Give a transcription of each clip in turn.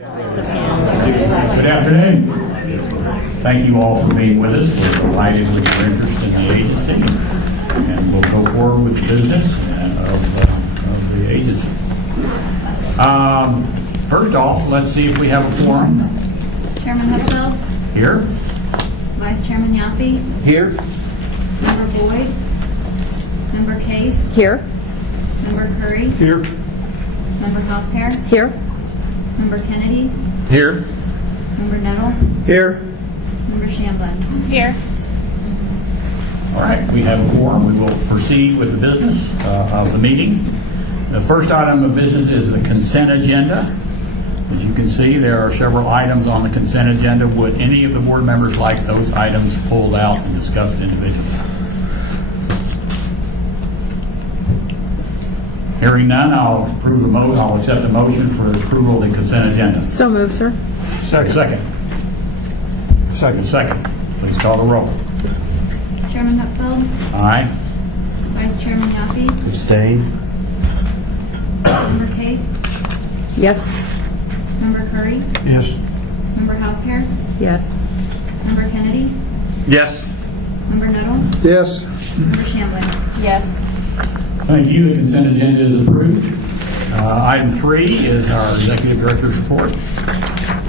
Good afternoon. Thank you all for being with us. We're delighted with your interest in the agency, and we'll go forward with the business of the agency. First off, let's see if we have a quorum. Chairman Hupfeld, Here. Vice Chairman Yaffe, Here. Member Boyd, Member Case, Here. Member Curry, Here. Member Crosshair, Here. Member Kennedy, Here. Member Nettle, Here. Member Shamblin. Here. All right, we have a quorum. We will proceed with the business of the meeting. The first item of business is the consent agenda. As you can see, there are several items on the consent agenda. Would any of the board members like those items pulled out and discussed individually? Hearing none, I'll accept the motion for approval of the consent agenda. So moved, sir. Second. Please call the roll. Chairman Hupfeld, Aye. Vice Chairman Yaffe, Abstain. Member Case, Yes. Member Curry, Yes. Member Househair, Yes. Member Kennedy, Yes. Member Nettle, Yes. Member Shamblin. Yes. Thank you. The consent agenda is approved. Item 3 is our executive director's report.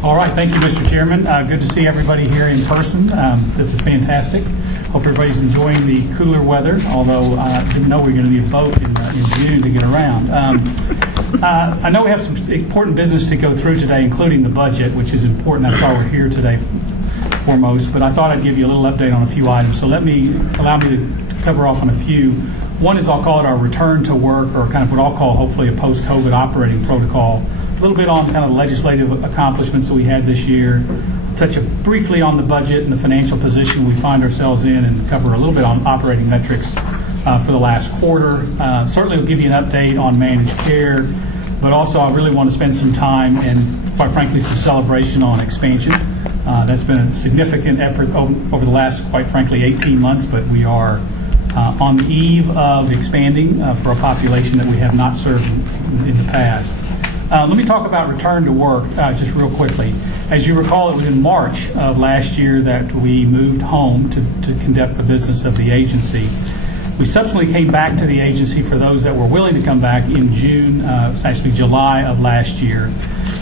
All right, thank you, Mr. Chairman. Good to see everybody here in person. This is fantastic. Hope everybody's enjoying the cooler weather, although I didn't know we were going to need a boat in June to get around. I know we have some important business to go through today, including the budget, which is important. That's why we're here today foremost, but I thought I'd give you a little update on a few items. So allow me to cover off on a few. One is I'll call it our return to work, or kind of what I'll call hopefully a post-COVID operating protocol. A little bit on kind of the legislative accomplishments that we had this year. Touch briefly on the budget and the financial position we find ourselves in, and cover a little bit on operating metrics for the last quarter. Certainly will give you an update on managed care, but also I really want to spend some time and, quite frankly, some celebration on expansion. That's been a significant effort over the last, quite frankly, 18 months, but we are on the eve of expanding for a population that we have not served in the past. Let me talk about return to work just real quickly. As you recall, it was in March of last year that we moved home to conduct the business of the agency. We subsequently came back to the agency for those that were willing to come back in June, actually July of last year.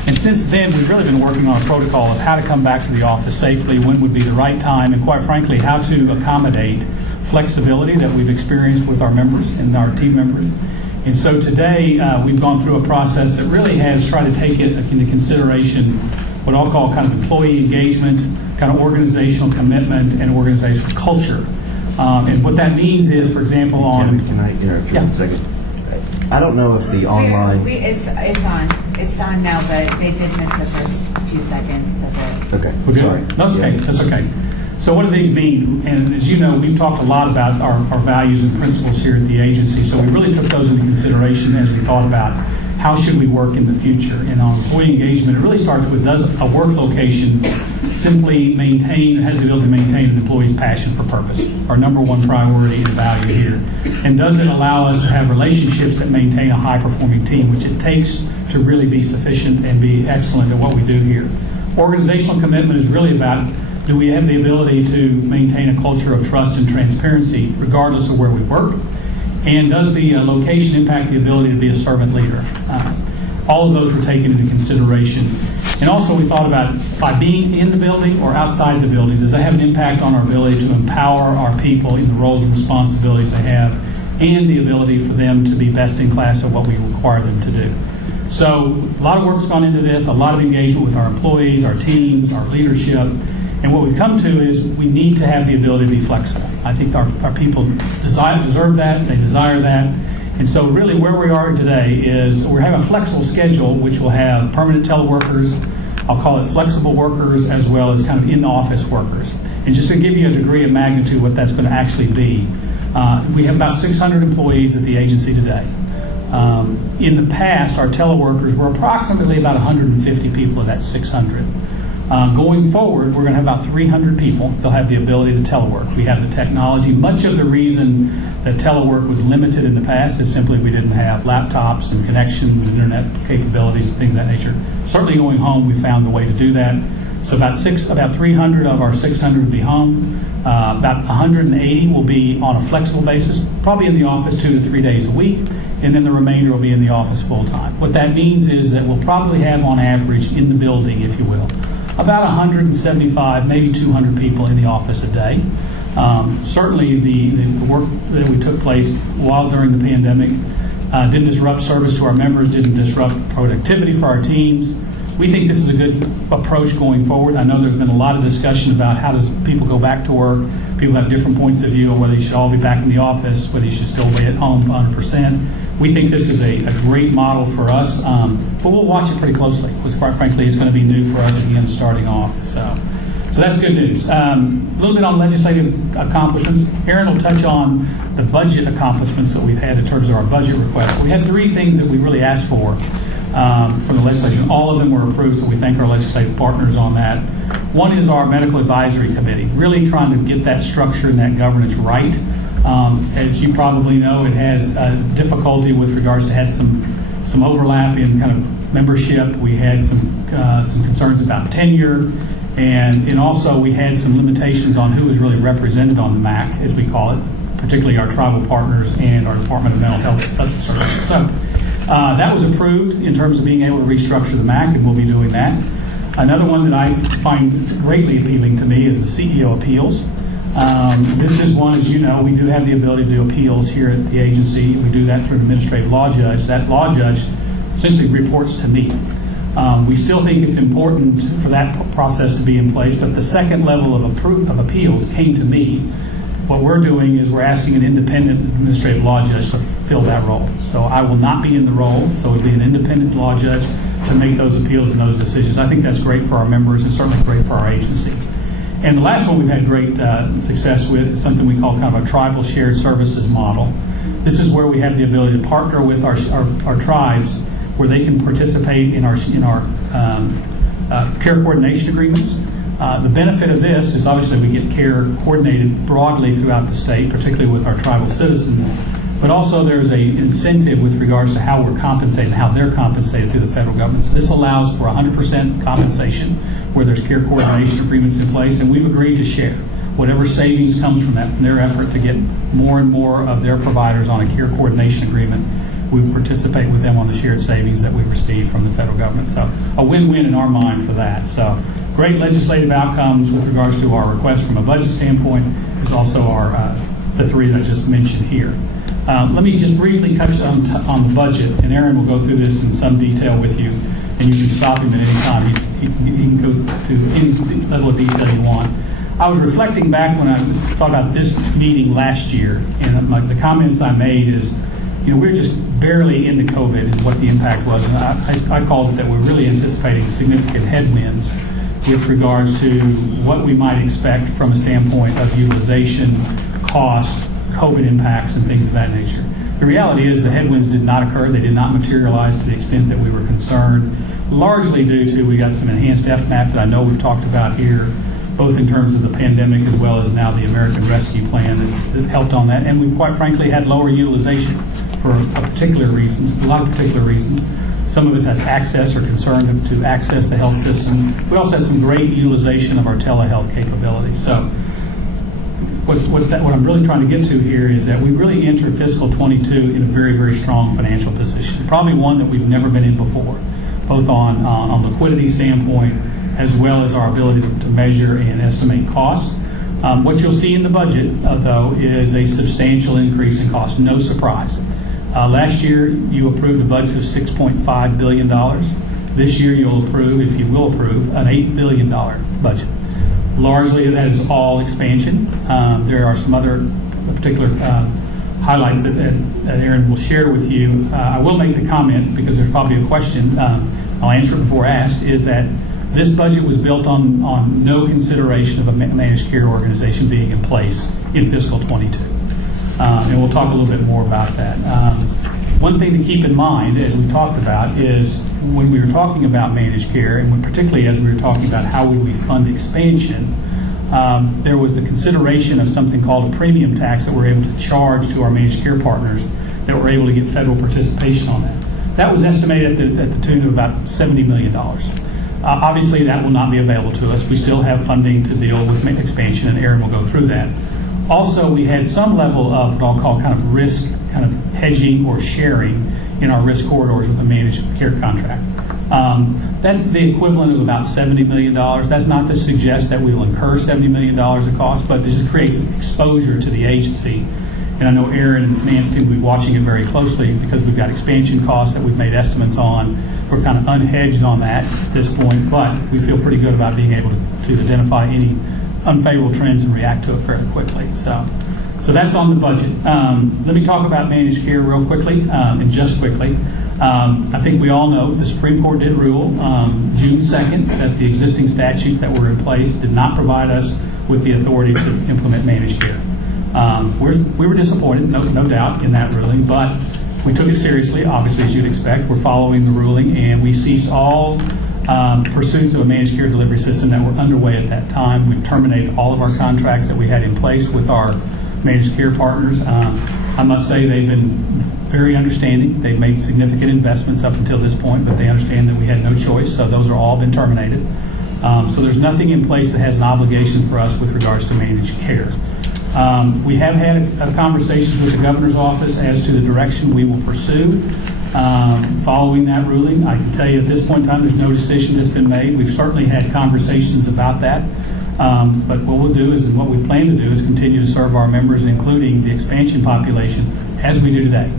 And since then, we've really been working on a protocol of how to come back to the office safely, when would be the right time, and quite frankly, how to accommodate flexibility that we've experienced with our members and our team members. And so today, we've gone through a process that really has tried to take it into consideration what I'll call kind of employee engagement, kind of organizational commitment, and organizational culture. And what that means is, for example, on... Can I interrupt you Yeah. 1 second? I don't know if the online... It's on. It's on now, but they did miss the first few seconds of it. Okay, We're good? sorry. No, that's okay. That's okay. So what do these mean? And as you know, we've talked a lot about our values and principles here at the agency, so we really took those into consideration as we thought about how should we work in the future. And on employee engagement, it really starts with, does a work location simply has the ability to maintain an employee's passion for purpose, our number one priority and value here. And does it allow us to have relationships that maintain a high-performing team, which it takes to really be sufficient and be excellent at what we do here. Organizational commitment is really about, do we have the ability to maintain a culture of trust and transparency regardless of where we work? And does the location impact the ability to be a servant leader? All of those were taken into consideration. And also we thought about, by being in the building or outside the building, does that have an impact on our ability to empower our people in the roles and responsibilities they have, and the ability for them to be best in class at what we require them to do? So a lot of work's gone into this, a lot of engagement with our employees, our teams, our leadership. And what we've come to is we need to have the ability to be flexible. I think our people deserve that, they desire that. And so really where we are today is we're having a flexible schedule, which will have permanent teleworkers, I'll call it flexible workers, as well as kind of in-office workers. And just to give you a degree of magnitude what that's going to actually be, we have about 600 employees at the agency today. In the past, our teleworkers were approximately about 150 people of that 600. Going forward, we're going to have about 300 people. They'll have the ability to telework. We have the technology. Much of the reason that telework was limited in the past is simply we didn't have laptops and connections and internet capabilities and things of that nature. Certainly going home, we found a way to do that. So about 300 of our 600 will be home. About 180 will be on a flexible basis, probably in the office 2 to 3 days a week, and then the remainder will be in the office full time. What that means is that we'll probably have on average in the building, if you will, about 175, maybe 200 people in the office a day. Certainly the work that we took place while during the pandemic didn't disrupt service to our members, didn't disrupt productivity for our teams. We think this is a good approach going forward. I know there's been a lot of discussion about how does people go back to work. People have different points of view on whether you should all be back in the office, whether you should still be at home 100%. We think this is a great model for us, but we'll watch it pretty closely because, quite frankly, it's going to be new for us again starting off. So that's good news. A little bit on legislative accomplishments. Aaron will touch on the budget accomplishments that we've had in terms of our budget request. We had 3 things that we really asked for from the legislation. All of them were approved, so we thank our legislative partners on that. One is our medical advisory committee, really trying to get that structure and that governance right. As you probably know, it has difficulty with regards to had some overlap in kind of membership. We had some concerns about tenure, and also we had some limitations on who was really represented on the MAC, as we call it, particularly our tribal partners and our Department of Mental Health and Substance Services. So that was approved in terms of being able to restructure the MAC, and we'll be doing that. Another one that I find greatly appealing to me is the CEO appeals. This is one, as you know, we do have the ability to do appeals here at the agency. We do that through an administrative law judge. That law judge essentially reports to me. We still think it's important for that process to be in place, but the second level of appeals came to me. What we're doing is we're asking an independent administrative law judge to fill that role. So I will not be in the role, so it'll be an independent law judge to make those appeals and those decisions. I think that's great for our members and certainly great for our agency. And the last one we've had great success with is something we call kind of a tribal shared services model. This is where we have the ability to partner with our tribes where they can participate in our care coordination agreements. The benefit of this is obviously we get care coordinated broadly throughout the state, particularly with our tribal citizens, but also there's an incentive with regards to how we're compensated, how they're compensated through the federal government. So this allows for 100% compensation where there's care coordination agreements in place, and we've agreed to share whatever savings comes from that, from their effort to get more and more of their providers on a care coordination agreement. We participate with them on the shared savings that we receive from the federal government. So a win-win in our mind for that. So great legislative outcomes with regards to our request from a budget standpoint is also the 3 that I just mentioned here. Let me just briefly touch on the budget, and Aaron will go through this in some detail with you, and you can stop him at any time. He can go to any level of detail you want. I was reflecting back when I thought about this meeting last year, and the comments I made is, we were just barely into COVID and what the impact was, and I called it that we're really anticipating significant headwinds with regards to what we might expect from a standpoint of utilization, cost, COVID impacts, and things of that nature. The reality is the headwinds did not occur. They did not materialize to the extent that we were concerned, largely due to we got some enhanced FMAP that I know we've talked about here, both in terms of the pandemic as well as now the American Rescue Plan that helped on that. And we quite frankly had lower utilization for a lot of particular reasons. Some of it has access or concern to access the health system. We also had some great utilization of our telehealth capabilities. So what I'm really trying to get to here is that we really enter fiscal 22 in a very, very strong financial position, probably one that we've never been in before, both on liquidity standpoint as well as our ability to measure and estimate costs. What you'll see in the budget, though, is a substantial increase in cost, no surprise. Last year, you approved a budget of $6.5 billion. This year, you'll approve, if you will approve, an $8 billion budget. Largely, that is all expansion. There are some other particular highlights that Aaron will share with you. I will make the comment, because there's probably a question, I'll answer it before asked, is that this budget was built on no consideration of a managed care organization being in place in fiscal 22. And we'll talk a little bit more about that. one thing to keep in mind, as we talked about, is when we were talking about managed care, and particularly as we were talking about how would we fund expansion, there was the consideration of something called a premium tax that we're able to charge to our managed care partners, that we're able to get federal participation on that. That was estimated at the tune of about $70 million. Obviously, that will not be available to us. We still have funding to deal with expansion, and Aaron will go through that. Also, we had some level of what I'll call kind of risk, kind of hedging or sharing in our risk corridors with a managed care contract. That's the equivalent of about $70 million. That's not to suggest that we will incur $70 million of cost, but this creates exposure to the agency. And I know Aaron and the finance team will be watching it very closely because we've got expansion costs that we've made estimates on. We're kind of unhedged on that at this point, but we feel pretty good about being able to identify any unfavorable trends and react to it fairly quickly. So that's on the budget. Let me talk about managed care real quickly, and just quickly. I think we all know the Supreme Court did rule June 2nd that the existing statutes that were in place did not provide us with the authority to implement managed care. We were disappointed, no doubt, in that ruling, but we took it seriously, obviously, as you'd expect. We're following the ruling, and we ceased all pursuits of a managed care delivery system that were underway at that time. We've terminated all of our contracts that we had in place with our managed care partners. I must say they've been very understanding. They've made significant investments up until this point, but they understand that we had no choice, so those are all been terminated. So there's nothing in place that has an obligation for us with regards to managed care. We have had conversations with the governor's office as to the direction we will pursue following that ruling. I can tell you at this point in time there's no decision that's been made. We've certainly had conversations about that. But what we'll do is, and what we plan to do is continue to serve our members, including the expansion population, as we do today.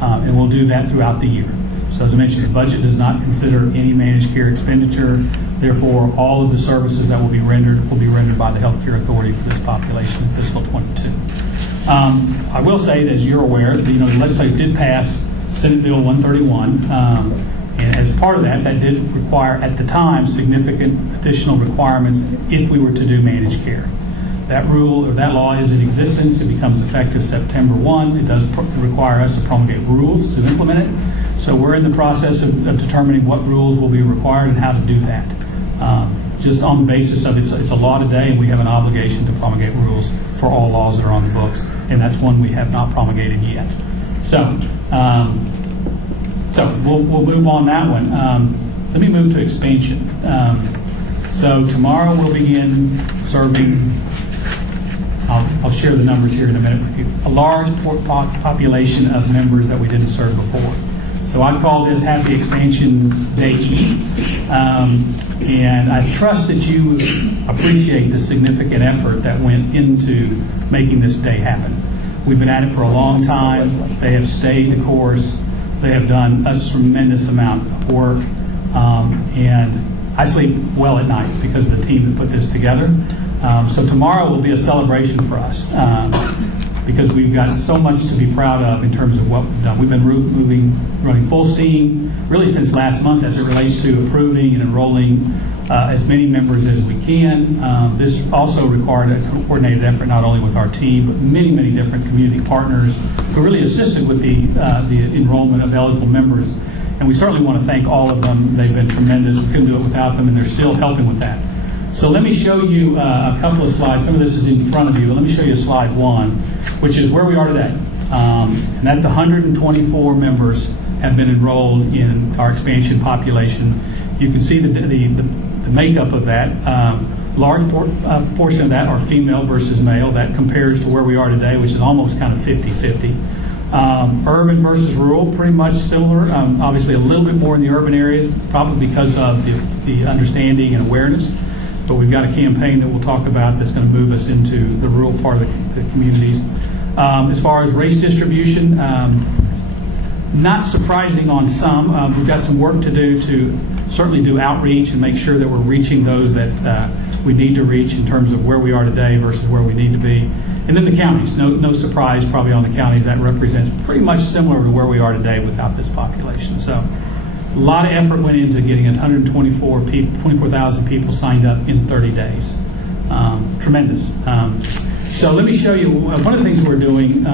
And we'll do that throughout the year. So as I mentioned, the budget does not consider any managed care expenditure. Therefore, all of the services that will be rendered by the Health Care Authority for this population in fiscal 22. I will say, as you're aware, the legislature did pass Senate Bill 131. And as part of that did require, at the time, significant additional requirements if we were to do managed care. That rule or that law is in existence. It becomes effective September 1. It does require us to promulgate rules to implement it. So we're in the process of determining what rules will be required and how to do that. Just on the basis of it's a law today, and we have an obligation to promulgate rules for all laws that are on the books, and that's one we have not promulgated yet. So we'll move on that one. Let me move to expansion. So tomorrow we'll begin serving, I'll share the numbers here in a minute with you, a large population of members that we didn't serve before. So I call this Happy Expansion Day Eve. And I trust that you appreciate the significant effort that went into making this day happen. We've been at it for a long time. They have stayed the course. They have done a tremendous amount of work. And I sleep well at night because of the team that put this together. So tomorrow will be a celebration for us because we've got so much to be proud of in terms of what we've done. We've been running full steam really since last month as it relates to approving and enrolling as many members as we can. This also required a coordinated effort not only with our team, but many, many different community partners who really assisted with the enrollment of eligible members. And we certainly want to thank all of them. They've been tremendous. We couldn't do it without them, and they're still helping with that. So let me show you a couple of slides. Some of this is in front of you, but let me show you slide 1, which is where we are today. And that's 124 members have been enrolled in our expansion population. You can see the makeup of that. Large portion of that are female versus male. That compares to where we are today, which is almost kind of 50-50. Urban versus rural, pretty much similar. Obviously a little bit more in the urban areas, probably because of the understanding and awareness. But we've got a campaign that we'll talk about that's going to move us into the rural part of the communities. As far as race distribution, not surprising on some. We've got some work to do to certainly do outreach and make sure that we're reaching those that we need to reach in terms of where we are today versus where we need to be. And then the counties, no surprise probably on the counties. That represents pretty much similar to where we are today without this population. So a lot of effort went into getting 24,000 people signed up in 30 days. Tremendous. So let me show you one of the things we're doing.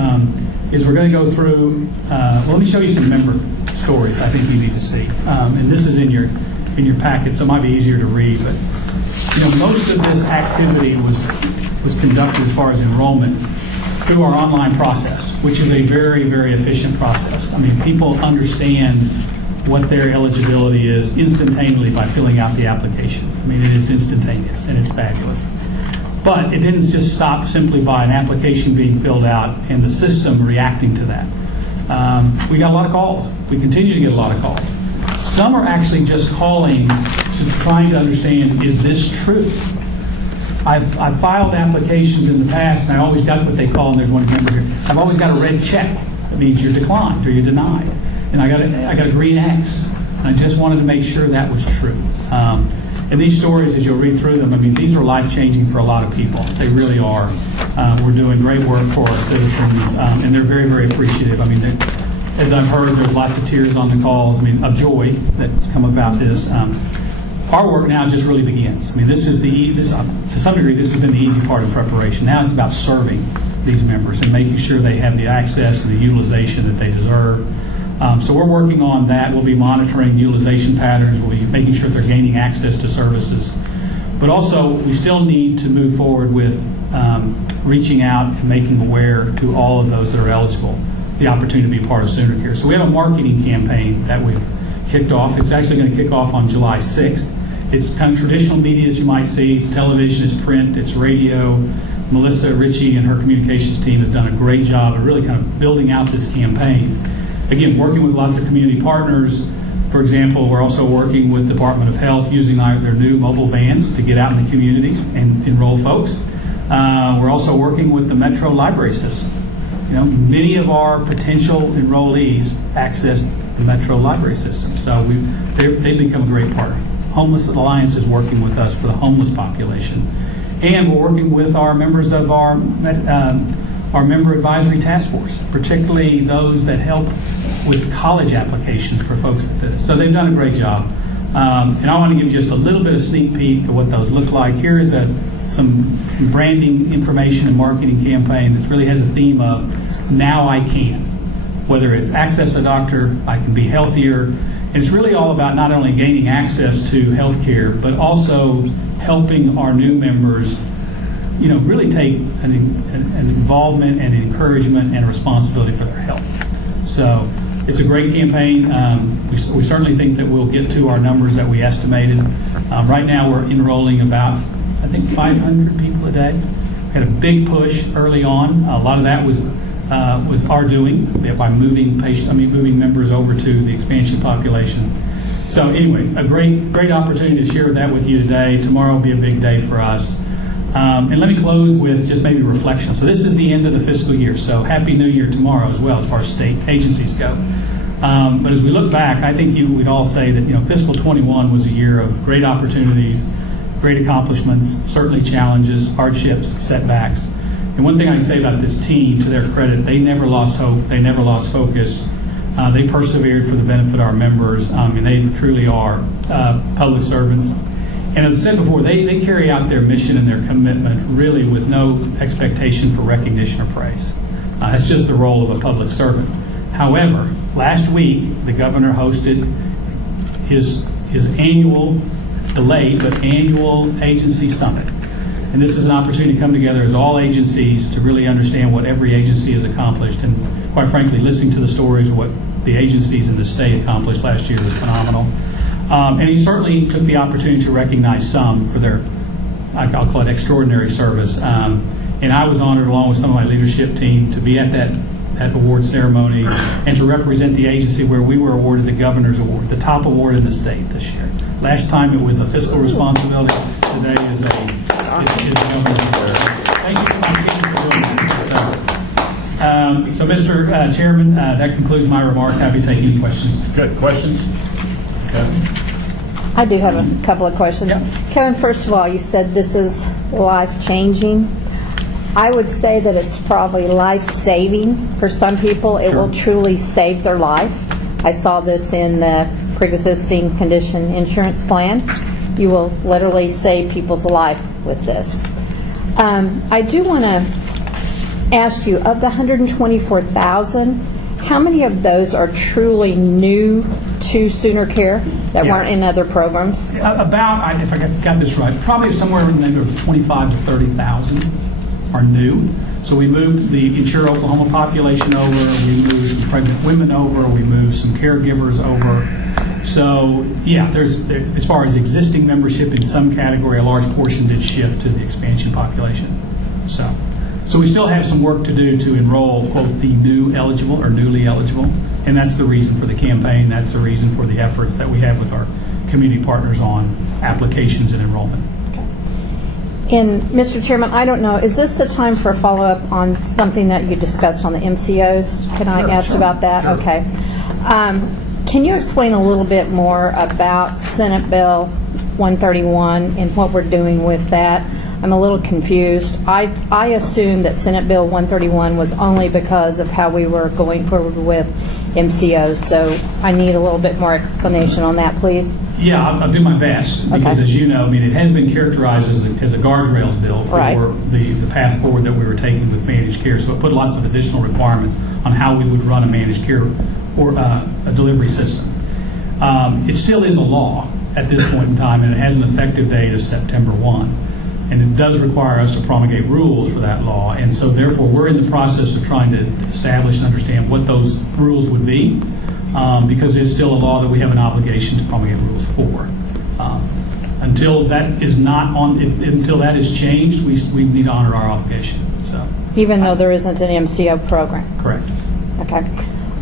is we're going to go through, let me show you some member stories I think you need to see. And this is in your packet, so it might be easier to read. But most of this activity was conducted as far as enrollment through our online process, which is a very, very efficient process. I mean, people understand what their eligibility is instantaneously by filling out the application. I mean, it is instantaneous, and it's fabulous. But it didn't just stop simply by an application being filled out and the system reacting to that. We got a lot of calls. We continue to get a lot of calls. Some are actually just calling to trying to understand, is this true? I've filed applications in the past, and I always got what they call, and there's one member here, I've always got a red check. That means you're declined or you're denied. And I got a green X. And I just wanted to make sure that was true. And these stories, as you'll read through them, I mean, these are life-changing for a lot of people. They really are. We're doing great work for our citizens, and they're very, very appreciative. I mean, as I've heard, there's lots of tears on the calls, I mean, of joy that's come about this. Our work now just really begins. I mean, this is to some degree, this has been the easy part of preparation. Now it's about serving these members and making sure they have the access and the utilization that they deserve. So we're working on that. We'll be monitoring utilization patterns. We'll be making sure they're gaining access to services. But also, we still need to move forward with reaching out and making aware to all of those that are eligible the opportunity to be part of Sooner Care. So we have a marketing campaign that we've kicked off. It's actually going to kick off on July 6th. It's kind of traditional media, as you might see. It's television, it's print, it's radio. Melissa Ritchie and her communications team has done a great job of really kind of building out this campaign. Again, working with lots of community partners. For example, we're also working with the Department of Health using their new mobile vans to get out in the communities and enroll folks. We're also working with the Metro Library System. Many of our potential enrollees access the Metro Library System, so they've become a great partner. Homeless Alliance is working with us for the homeless population. And we're working with our members of our member advisory task force, particularly those that help with college applications for folks like this. So they've done a great job. And I want to give just a little bit of sneak peek of what those look like. Here is some branding information and marketing campaign that really has a theme of now I can. Whether it's access a doctor, I can be healthier. And it's really all about not only gaining access to health care, but also helping our new members really take an involvement and encouragement and responsibility for their health. So it's a great campaign. We certainly think that we'll get to our numbers that we estimated. Right now we're enrolling about, I think, 500 people a day. We had a big push early on. A lot of that was our doing by moving members over to the expansion population. So anyway, a great opportunity to share that with you today. Tomorrow will be a big day for us. And let me close with just maybe reflection. So this is the end of the fiscal year, so Happy New Year tomorrow as well as far as state agencies go. But as we look back, I think we'd all say that fiscal 21 was a year of great opportunities, great accomplishments, certainly challenges, hardships, setbacks. And one thing I can say about this team, to their credit, they never lost hope, they never lost focus. They persevered for the benefit of our members, and they truly are public servants. And as I said before, they carry out their mission and their commitment really with no expectation for recognition or praise. It's just the role of a public servant. However, last week, the governor hosted his annual, delayed, but annual agency summit. And this is an opportunity to come together as all agencies to really understand what every agency has accomplished. And quite frankly, listening to the stories of what the agencies in the state accomplished last year was phenomenal. And he certainly took the opportunity to recognize some for their, I'll call it extraordinary service. And I was honored, along with some of my leadership team, to be at that award ceremony and to represent the agency where we were awarded the Governor's Award, the top award in the state this year. Last time it was a fiscal responsibility. Today is a Governor's Award. Thank you to my team for doing that. So Mr. Chairman, that concludes my remarks. Happy to take any questions. Good. Questions? Okay. I do have a couple of questions. Yeah. Kevin, first of all, you said this is life-changing. I would say that it's probably life-saving for some people. It will truly save their life. I saw this in the pre-existing condition insurance plan. You will literally save people's life with this. I do want to asked you, of the 124,000, how many of those are truly new to Sooner Care that Yeah. weren't in other programs? About, if I got this right, probably somewhere in the neighborhood of 25 to 30,000 are new. So we moved the Insure Oklahoma population over, we moved some pregnant women over, we moved some caregivers over. So, yeah, as far as existing membership in some category, a large portion did shift to the expansion population. So we still have some work to do to enroll, quote, the new eligible or newly eligible, and that's the reason for the campaign, that's the reason for the efforts that we have with our community partners on applications and enrollment. And, Mr. Chairman, I don't know, is this the time for a follow-up on something that you discussed on the MCOs? Can I ask about that? Sure. Okay. Can you explain a little bit more about Senate Bill 131 and what we're doing with that? I'm a little confused. I assumed that Senate Bill 131 was only because of how we were going forward with MCOs, so I need a little bit more explanation on that, please. Yeah, I'll do my best, because Okay. as you know, I mean, it has been characterized as a guardrails bill for Right. the path forward that we were taking with managed care. So it put lots of additional requirements on how we would run a managed care or a delivery system. It still is a law at this point in time, and it has an effective date of September 1. And it does require us to promulgate rules for that law. And so therefore, we're in the process of trying to establish and understand what those rules would be, because it's still a law that we have an obligation to promulgate rules for. Until that is not on, until that is changed, we need to honor our obligation. So, Even though there isn't an MCO program? correct. Okay.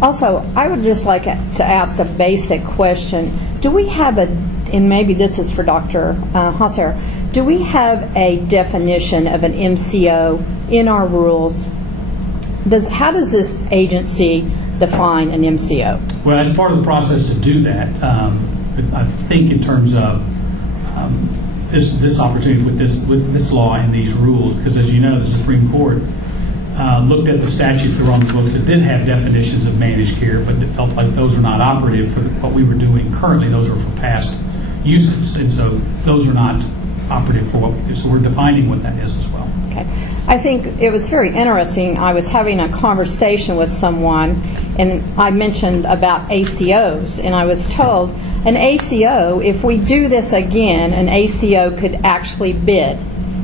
Also, I would just like to ask a basic question. Do we have and maybe this is for Dr. Hosser, do we have a definition of an MCO in our rules? How does this agency define an MCO? Well, as part of the process to do that, I think in terms of this opportunity with this law and these rules, because as you know, the Supreme Court looked at the statutes that were on the books that did have definitions of managed care, but it felt like those were not operative for what we were doing currently. Those are for past uses, and so those are not operative for what we do. So we're defining what that is as well. Okay. I think it was very interesting. I was having a conversation with someone, and I mentioned about ACOs, and I was told an ACO, if we do this again, an ACO could actually bid.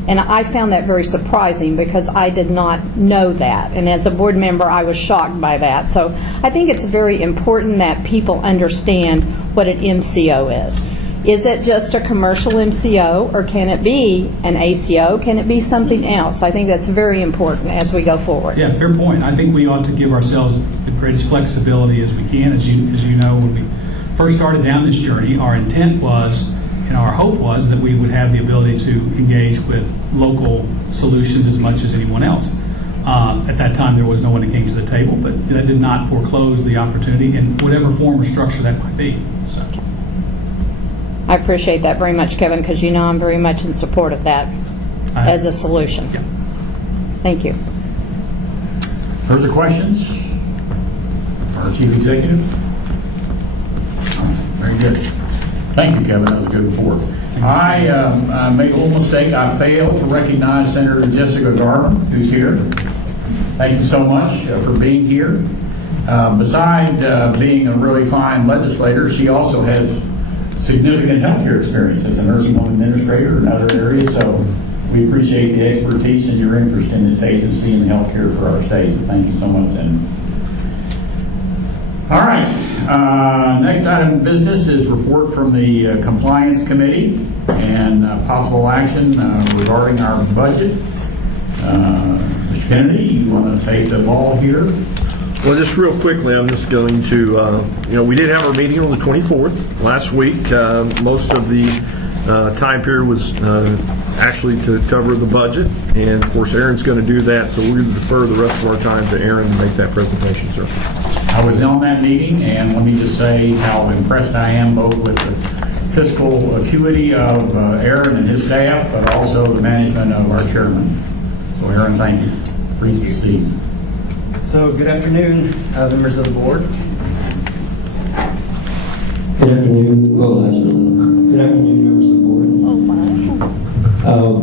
And I found that very surprising because I did not know that. And as a board member, I was shocked by that. So I think it's very important that people understand what an MCO is. Is it just a commercial MCO, or can it be an ACO? Can it be something else? I think that's very important as we go forward. Yeah, fair point. I think we ought to give ourselves the greatest flexibility as we can. As you know, when we first started down this journey, our intent was, and our hope was, that we would have the ability to engage with local solutions as much as anyone else. At that time, there was no one that came to the table, but that did not foreclose the opportunity in whatever form or structure that might be. So. I appreciate that very much, Kevin, because you know I'm very much in support of that as a solution. Yeah. Thank you. Further questions? Our Chief Executive? Very good. Thank you, Kevin. That was a good report. I made a little mistake. I failed to recognize Senator Jessica Garvin, who's here. Thank you so much for being here. Besides being a really fine legislator, she also has significant healthcare experience as a nursing home administrator in other areas. So we appreciate the expertise and your interest in this agency and healthcare for our state. So thank you so much, Senator. All right. Next item of business is report from the Compliance Committee and possible action regarding our budget. Mr. Kennedy, you want to take the ball here? Well, just real quickly, I'm just going to, we did have our meeting on the 24th last week. Most of the time period was actually to cover the budget, and of course, Aaron's going to do that, so we're going to defer the rest of our time to Aaron to make that presentation, sir. I was on that meeting, and let me just say how impressed I am both with the fiscal acuity of Aaron and his staff, but also the management of our chairman. So, Aaron, thank you. Please proceed. So, good afternoon, members of the board. Good afternoon. Well, that's really good afternoon, members of the board.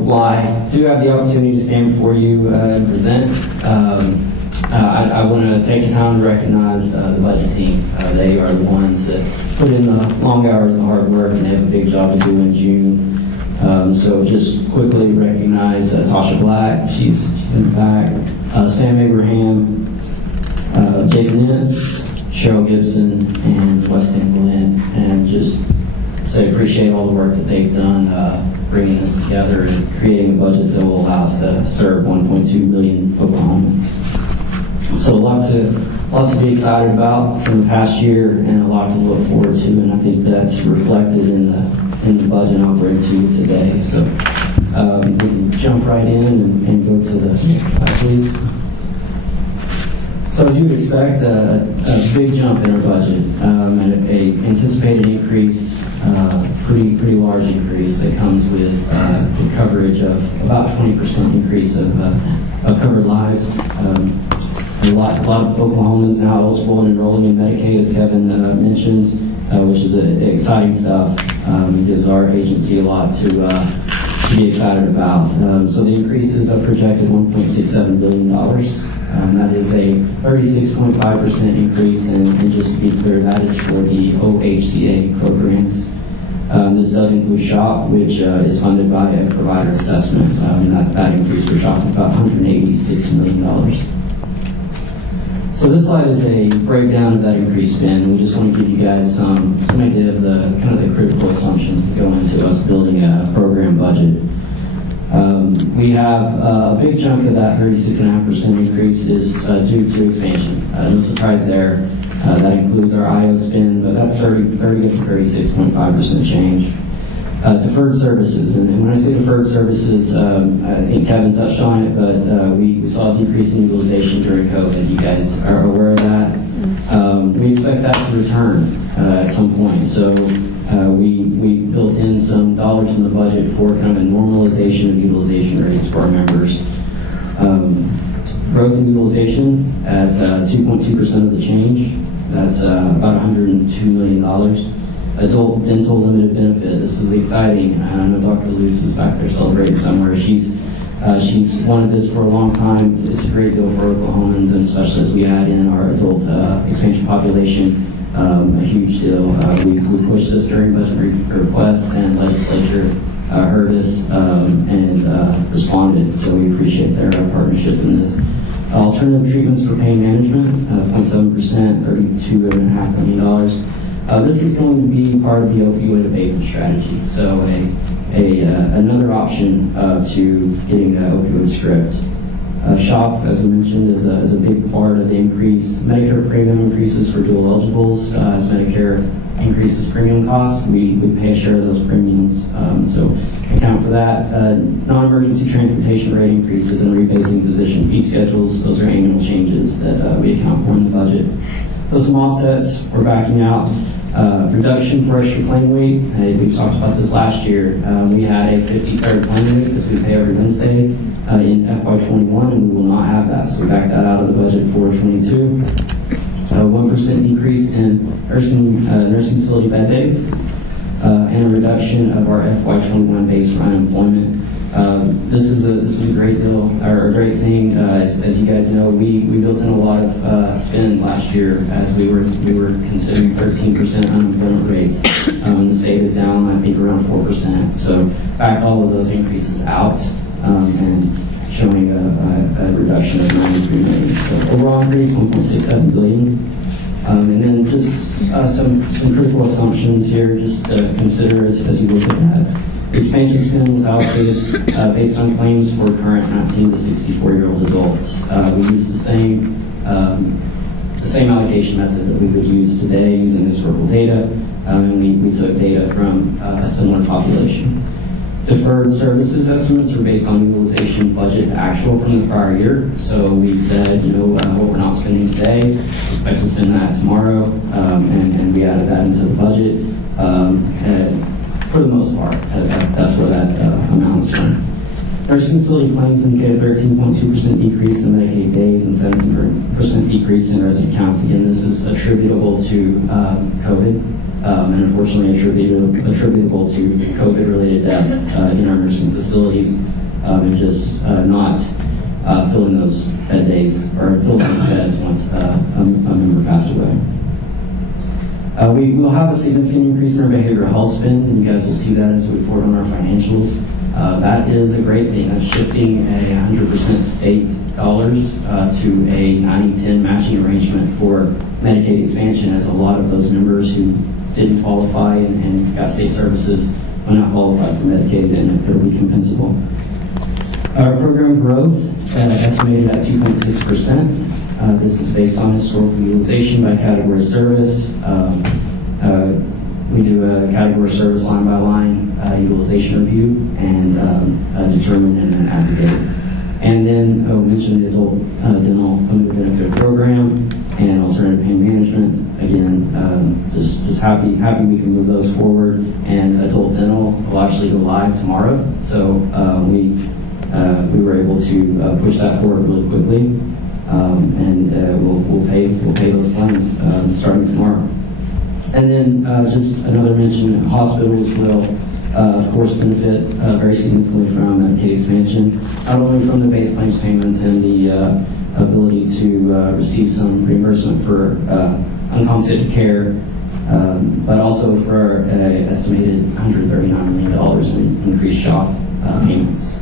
Well, I do have the opportunity to stand before you and present. I want to take the time to recognize the budget team. They are the ones that put in the long hours and hard work, and they have a big job to do in June. So just quickly recognize Tasha Black, she's in the back, Sam Abraham, Jason Ince, Cheryl Gibson, and Weston Glenn, and just say appreciate all the work that they've done bringing this together and creating a budget that will allow us to serve 1.2 million Oklahomans. So a lot to be excited about from the past year and a lot to look forward to, and I think that's reflected in the budget I'll bring to you today. So we can jump right in and go to the next slide, please. So as you would expect, a big jump in our budget, an anticipated increase, pretty large increase that comes with the coverage of about 20% increase of covered lives. A lot of Oklahomans now eligible and enrolling in Medicaid, as Kevin mentioned, which is exciting stuff. It gives our agency a lot to be excited about. So the increase is projected $1.67 billion. That is a 36.5% increase, and just to be clear, that is for the OHCA programs. This does include SHOP, which is funded by a provider assessment. That increase for SHOP is about $186 million. So this slide is a breakdown of that increased spend, and we just want to give you guys some idea of the kind of the critical assumptions that go into us building a program budget. We have a big chunk of that 36.5% increase is due to expansion. No surprise there. That includes our IO spend, but that's 30 to 36.5% change. Deferred services, and when I say deferred services, I think Kevin touched on it, but we saw a decrease in utilization during COVID. You guys are aware of that. We expect that to return at some point. So we built in some dollars in the budget for kind of a normalization of utilization rates for our members. Growth in utilization at 2.2% of the change. That's about $102 million. Adult dental limited benefit. This is exciting. I know Dr. Luce is back there celebrating somewhere. She's wanted this for a long time. It's a great deal for Oklahomans, and especially as we add in our adult expansion population, a huge deal. We pushed this during budget requests, and legislature heard us and responded. So we appreciate their partnership in this. Alternative treatments for pain management, 0.7%, $32.5 million. This is going to be part of the opioid abatement strategy. So another option to getting an opioid script. SHOP, as we mentioned, is a big part of the increase. Medicare premium increases for dual eligibles. As Medicare increases premium costs, we pay a share of those premiums. So account for that. Non-emergency transportation rate increases and rebasing physician fee schedules. Those are annual changes that we account for in the budget. So some offsets we're backing out. Reduction for extra claim week. We talked about this last year. We had a 53rd claim week because we pay every Wednesday in FY21, and we will not have that. So we backed that out of the budget for 22. 1% decrease in nursing facility bed days, and a reduction of our FY21 base for unemployment. This is a great deal, or a great thing. As you guys know, we built in a lot of spend last year as we were considering 13% unemployment rates. The state is down, I think, around 4%. So back all of those increases out and showing a reduction of 93 million. So overall increase 1.67 billion. And then just some critical assumptions here, just consider as you look at that. Expansion spend was allocated based on claims for current 19 to 64-year-old adults. We used the same allocation method that we would use today using historical data, and we took data from a similar population. Deferred services estimates were based on utilization budget to actual from the prior year. So we said, what we're not spending today, expect to spend that tomorrow, and we added that into the budget. For the most part, that's where that amounts from. Nursing facility claims indicated a 13.2% decrease in Medicaid days and 17% decrease in resident counts. Again, this is attributable to COVID, and unfortunately attributable to COVID-related deaths in our nursing facilities, and just not filling those bed days, or filling those beds once a member passed away. We will have a significant increase in our behavioral health spend, and you guys will see that as we report on our financials. That is a great thing. That's shifting a 100% state dollars to a 90-10 matching arrangement for Medicaid expansion, as a lot of those members who didn't qualify and got state services will not qualify for Medicaid, and it will be compensable. Our program growth estimated at 2.6%. This is based on historical utilization by category of service. We do a category of service line by line utilization review and determine and aggregate. And then we mentioned the adult dental limited benefit program and alternative pain management. Again, just happy we can move those forward. And adult dental will actually go live tomorrow. So we were able to push that forward really quickly, and we'll pay those claims starting tomorrow. And then just another mention: hospitals will, of course, benefit very significantly from Medicaid expansion, not only from the base claims payments and the ability to receive some reimbursement for uncompensated care, but also for an estimated $139 million in increased SHOP payments.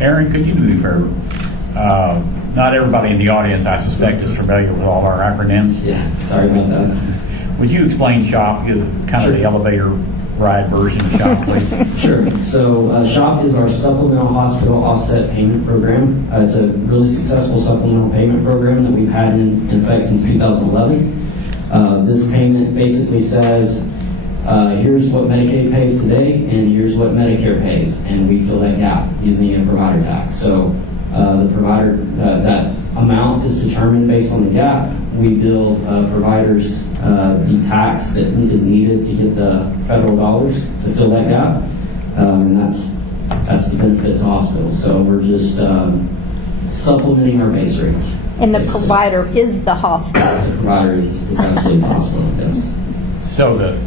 Aaron, could you do me a favor? Not everybody in the audience, I suspect, is familiar with all our acronyms. Yeah, sorry about that. Would you explain SHOP, kind of the elevator ride version of SHOP, please? Sure. So SHOP is our Supplemental Hospital Offset Payment Program. It's a really successful supplemental payment program that we've had in effect since 2011. This payment basically says, here's what Medicaid pays today, and here's what Medicare pays, and we fill that gap using a provider tax. So the provider, that amount is determined based on the gap. We bill providers the tax that is needed to get the federal dollars to fill that gap, and that's the benefit to hospitals. So we're just supplementing our base rates. And the provider is the hospital. The provider is absolutely the hospital, yes. So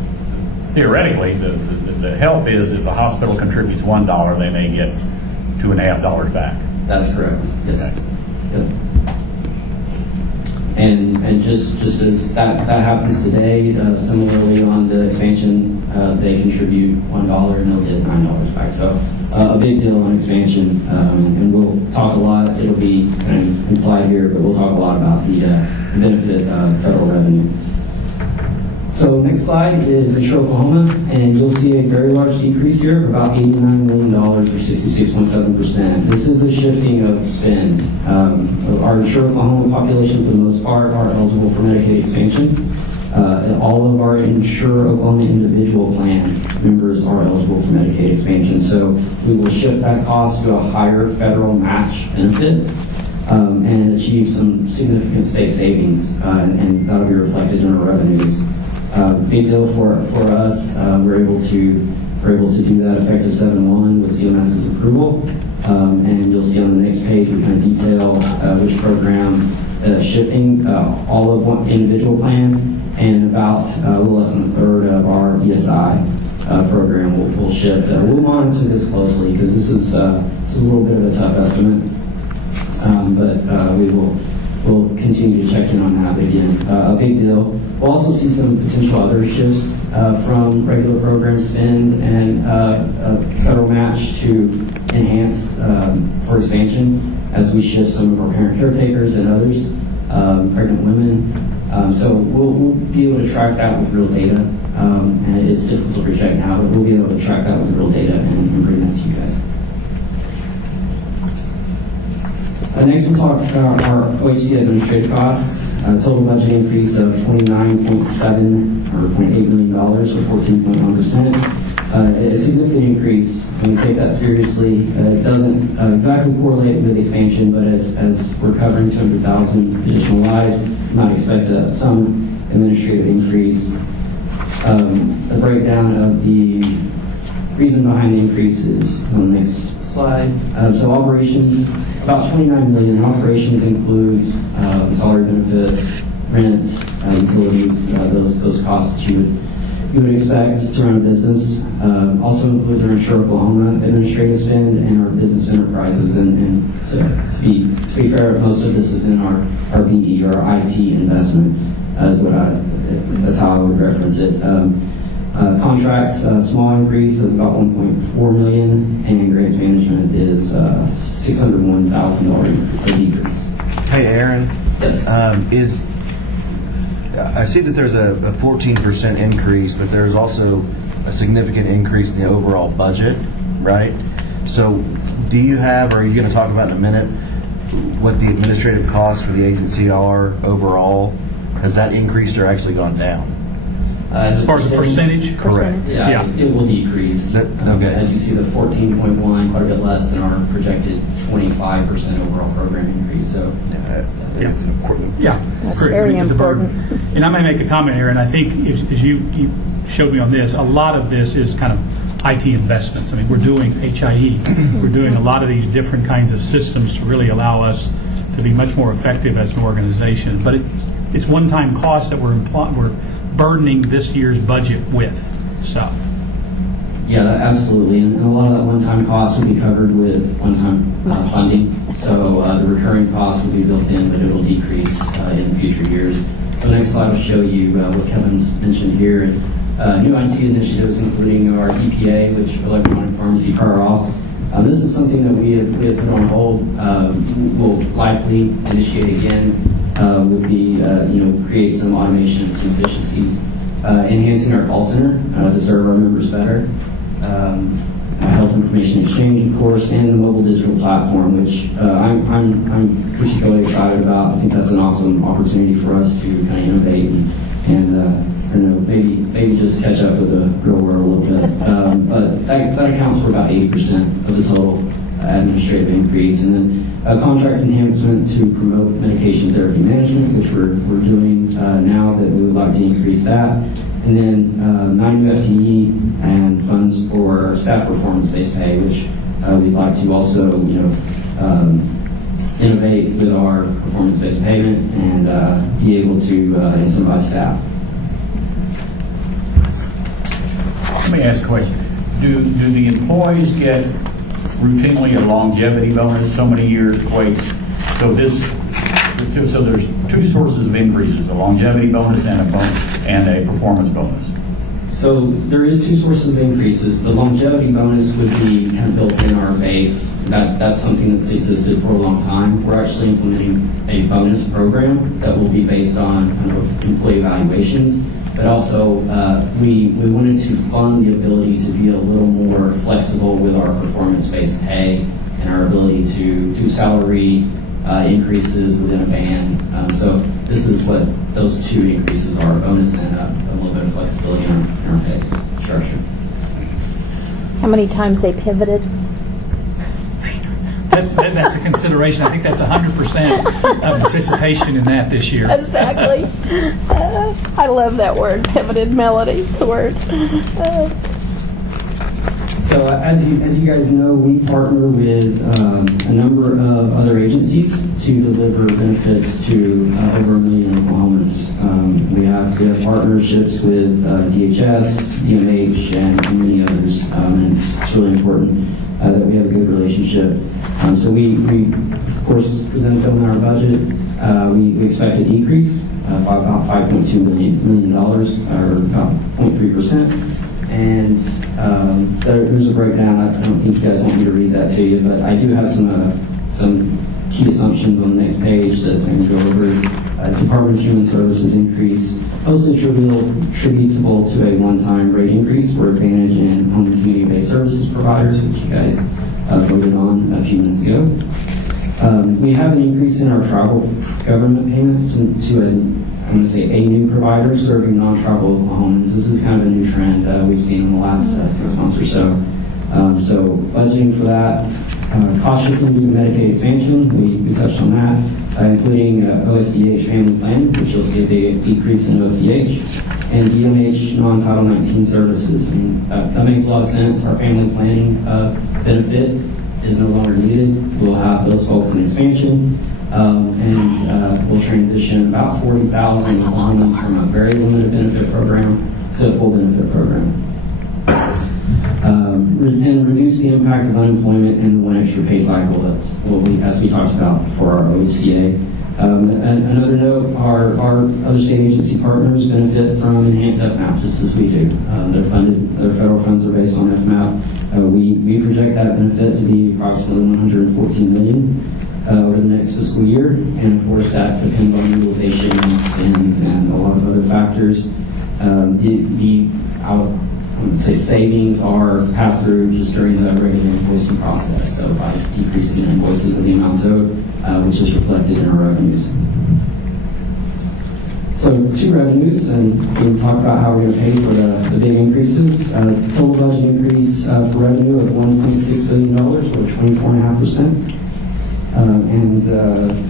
theoretically, the help is if the hospital contributes $1, they may get $2.50 back. That's correct, yes. Okay. Yep. And just as that happens today, similarly on the expansion, they contribute $1 and they'll get $9 back. So a big deal on expansion, and we'll talk a lot. It'll be kind of implied here, but we'll talk a lot about the benefit of federal revenue. So next slide is Insure Oklahoma, and you'll see a very large decrease here of about $89 million, or 66.7%. This is a shifting of spend. Our Insure Oklahoma population, for the most part, are eligible for Medicaid expansion. All of our Insure Oklahoma individual plan members are eligible for Medicaid expansion. So we will shift that cost to a higher federal match benefit and achieve some significant state savings, and that'll be reflected in our revenues. Big deal for us. We're able to do that effective 7/1 with CMS's approval. And you'll see on the next page we kind of detail which program shifting all of one individual plan, and about a little less than a third of our BSI program will shift. We'll monitor this closely because this is a little bit of a tough estimate, but we'll continue to check in on that. But again, a big deal. We'll also see some potential other shifts from regular program spend and federal match to enhance for expansion as we shift some of our parent caretakers and others, pregnant women. So we'll be able to track that with real data, and it's difficult to project now, but we'll be able to track that with real data and bring that to you guys. Next, we'll talk about our OHCA administrative costs. Total budget increase of $29.7 or $0.8 million, or 14.1%. A significant increase, and we take that seriously. It doesn't exactly correlate with the expansion, but as we're covering 200,000 additional lives, you might expect some administrative increase. The breakdown of the reason behind the increase is on the next slide. So operations, about $29 million. Operations includes salary benefits, rent, utilities, those costs that you you would expect to run a business. Also includes our Insure Oklahoma administrative spend and our business enterprises. And to be fair, most of this is in our BE or IT investment. That's how I would reference it. Contracts, small increase of about $1.4 million, and grants management is $601,000 decrease. Hey, Aaron. Yes. I see that there's a 14% increase, but there's also a significant increase in the overall budget, right? So do you have, or are you going to talk about in a minute, what the administrative costs for the agency are overall? Has that increased or actually gone down? As far as percentage? Correct. Yeah, it will decrease. Okay. As you see, the 14.1, quite a bit less than our projected 25% overall program increase. So, I think it's important. Yeah. That's Great. very We get the burden. important. And I may make a comment, Aaron. I think as you showed me on this, a lot of this is kind of IT investments. I mean, we're doing HIE. We're doing a lot of these different kinds of systems to really allow us to be much more effective as an organization. But it's one-time costs that we're burdening this year's budget with. So. yeah, absolutely. And a lot of that one-time cost will be covered with one-time funding. So the recurring costs will be built in, but it will decrease in future years. So next slide will show you what Kevin's mentioned here. New IT initiatives, including our EPA, which electronic pharmacy prior auths. This is something that we have put on hold. We'll likely initiate again. Would be create some automation and some efficiencies, enhancing our call center to serve our members better. Health information exchange, of course, and the mobile digital platform, which I'm particularly excited about. I think that's an awesome opportunity for us to kind of innovate and maybe just catch up with the real world a little bit. But that accounts for about 80% of the total administrative increase. And then contract enhancement to promote medication therapy management, which we're doing now, that we would like to increase that. And then 9 new FTE and funds for staff performance-based pay, which we'd like to also, innovate with our performance-based payment and be able to incentivize staff. Let me ask a question. Do the employees get routinely a longevity bonus? So many years equates. So there's two sources of increases: a longevity bonus and a performance bonus. So there is two sources of increases. The longevity bonus would be kind of built in our base. That's something that's existed for a long time. We're actually implementing a bonus program that will be based on kind of employee evaluations. But also, we wanted to fund the ability to be a little more flexible with our performance-based pay and our ability to do salary increases within a band. So this is what those two increases are: a bonus and a little bit of flexibility in our pay structure. How many times they pivoted? That's a consideration. I think that's 100% participation in that this year. Exactly. I love that word, pivoted. Melody, sword. So as you guys know, we partner with a number of other agencies to deliver benefits to over 1 million Oklahomans. We have partnerships with DHS, DMH, and many others, and it's really important that we have a good relationship. So we of course presented them in our budget. We expect a decrease of about $5.2 million, or about 0.3%. And there's a breakdown. I don't think you guys want me to read that to you, but I do have some key assumptions on the next page that I'm going to go over. Department of Human Services increase, mostly attributable to a one-time rate increase for Advantage and home and community-based services providers, which you guys voted on a few minutes ago. We have an increase in our travel government payments to a new provider serving non-tribal Oklahomans. This is kind of a new trend we've seen in the last 6 months or so. So budgeting for that. Cost shifting due to Medicaid expansion, we touched on that, including OSDH family plan, which you'll see a big decrease in OSDH, and DMH non-Title 19 services. And that makes a lot of sense. Our family planning benefit is no longer needed. We'll have those folks in expansion, and we'll transition about 40,000 Oklahomans from a very limited benefit program to a full benefit program. And reduce the impact of unemployment in the one extra pay cycle. That's what we, as we talked about for our OHCA. Another note, our other state agency partners benefit from enhanced FMAP just as we do. Their federal funds are based on FMAP. We project that benefit to be approximately $114 million over the next fiscal year, and of course that depends on utilization and spend and a lot of other factors. I would say savings are passed through just during the regular invoicing process, so by decreasing invoices of the amounts owed, which is reflected in our revenues. So two revenues, and we can talk about how we're going to pay for the big increases. Total budget increase for revenue of $1.6 billion, or 24.5%. And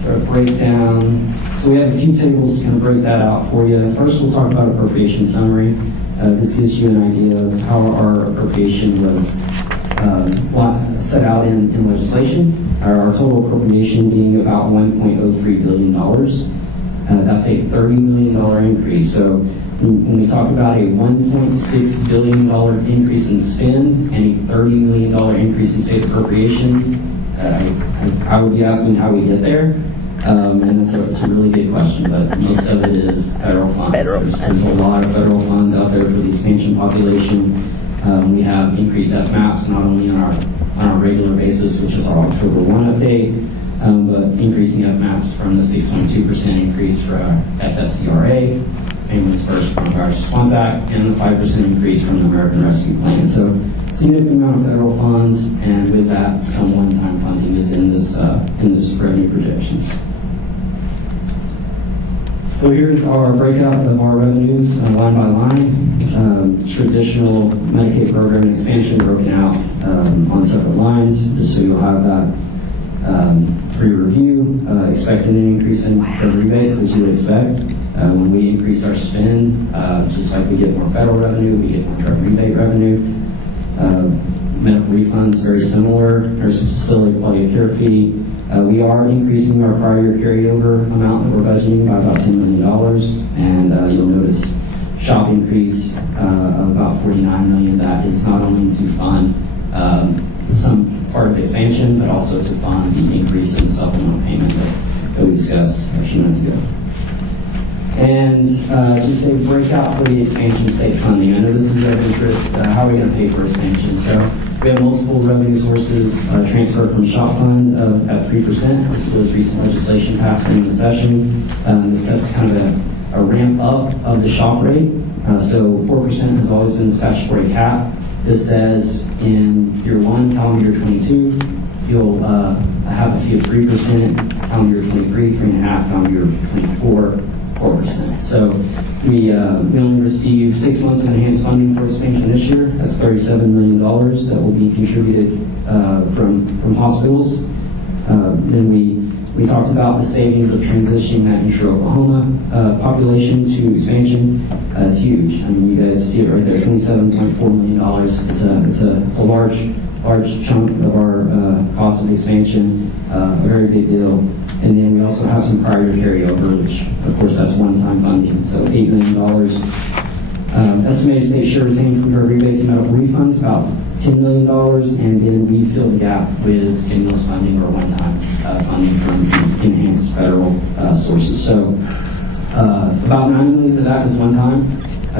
for a breakdown, so we have a few tables to kind of break that out for you. First, we'll talk about appropriation summary. This gives you an idea of how our appropriation was set out in legislation. Our total appropriation being about $1.03 billion. That's a $30 million increase. So when we talk about a $1.6 billion increase in spend and a $30 million increase in state appropriation, I would be asking how we get there. And it's a really good question, but most of it is federal funds. There's a lot of federal funds out there for the expansion population. We have increased FMAPs not only on our regular basis, which is our October 1 update, but increasing FMAPs from the 6.2% increase for FSCRA, Families First Coronavirus Response Act, and the 5% increase from the American Rescue Plan. So significant amount of federal funds, and with that, some one-time funding is in this revenue projections. So here's our breakout of our revenues line by line. Traditional Medicaid program expansion broken out on separate lines, just so you'll have that for your review. Expected an increase in drug rebates, as you would expect. When we increase our spend, just like we get more federal revenue, we get more drug rebate revenue. Medical refunds, very similar. There's facility quality of care fee. We are increasing our prior year carryover amount that we're budgeting by about $10 million. And you'll notice SHOP increase of about $49 million. That is not only to fund some part of expansion, but also to fund the increase in supplemental payment that we discussed a few minutes ago. And just a breakout for the expansion state funding. I know this is of interest. How are we going to pay for expansion? So we have multiple revenue sources transferred from SHOP fund at 3%. This was recent legislation passed during the session. It sets kind of a ramp up of the SHOP rate. So 4% has always been the statutory cap. This says in year 1, calendar year 22, you'll have a fee of 3%, calendar year 23, 3.5%, calendar year 24, 4%. So we only received 6 months of enhanced funding for expansion this year. That's $37 million that will be contributed from hospitals. Then we talked about the savings of transitioning that Intro Oklahoma population to expansion. It's huge. I mean, you guys see it right there, $27.4 million. It's a large chunk of our cost of expansion, a very big deal. And then we also have some prior year carryover, which, of course, that's one-time funding. So $8 million. Estimated state share retained from drug rebates and medical refunds, about $10 million. And then we fill the gap with stimulus funding or one-time funding from enhanced federal sources. So about $9 million of that is one-time,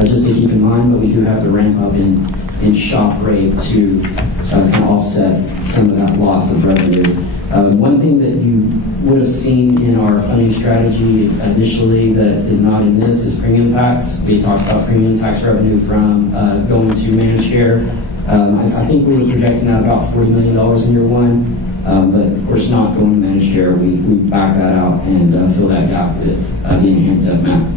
just to keep in mind, but we do have to ramp up in SHOP rate to kind of offset some of that loss of revenue. One thing that you would have seen in our funding strategy initially that is not in this is premium tax. We talked about premium tax revenue from going to managed care. I think we were projecting at about $40 million in year 1, but of course not going to managed care. We back that out and fill that gap with the enhanced FMAP.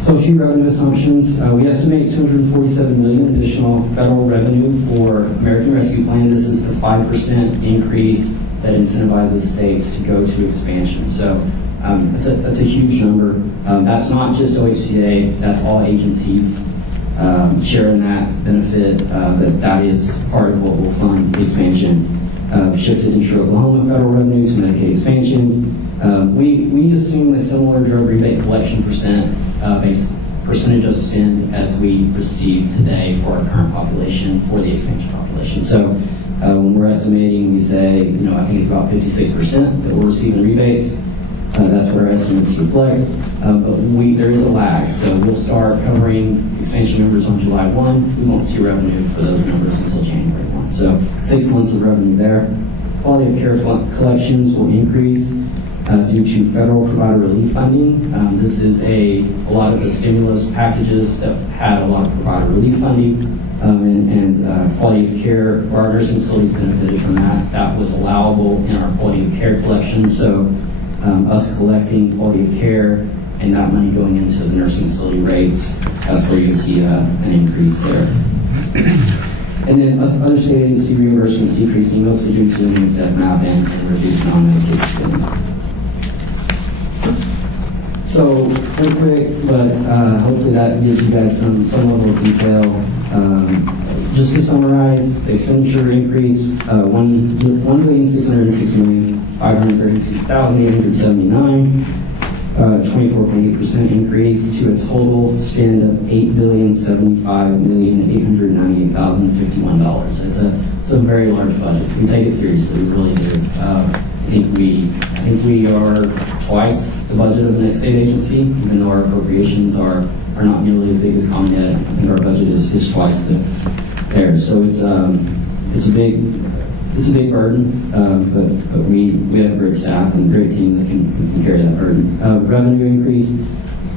So a few revenue assumptions. We estimate $247 million additional federal revenue for American Rescue Plan. This is the 5% increase that incentivizes states to go to expansion. So that's a huge number. That's not just OHCA, that's all agencies sharing that benefit. That is part of what will fund the expansion. Shifted Intro Oklahoma federal revenue to Medicaid expansion. We assume a similar drug rebate collection percent percentage of spend as we receive today for our current population, for the expansion population. So when we're estimating, we say, I think it's about 56% that we're receiving rebates. That's what our estimates reflect. But there is a lag, so we'll start covering expansion members on July 1. We won't see revenue for those members until January 1. So 6 months of revenue there. Quality of care collections will increase due to federal provider relief funding. This is a lot of the stimulus packages that had a lot of provider relief funding, and quality of care, our nursing facilities benefited from that. That was allowable in our quality of care collection. So us collecting quality of care and that money going into the nursing facility rates, that's where you'll see an increase there. And then other state agency reimbursements decreasing mostly due to enhanced FMAP and reduced non-Medicaid spending. So, real quick, but hopefully that gives you guys some level of detail. Just to summarize, the expenditure increase, $1,606,532,879, 24.8% increase to a total spend of $8,075,898,051. It's a very large budget. We take it seriously, we really do. I think we are twice the budget of the next state agency, even though our appropriations are not nearly as big as ComEd. I think our budget is twice theirs. So it's a big burden, but we have a great staff and a great team that can carry that burden. Revenue increase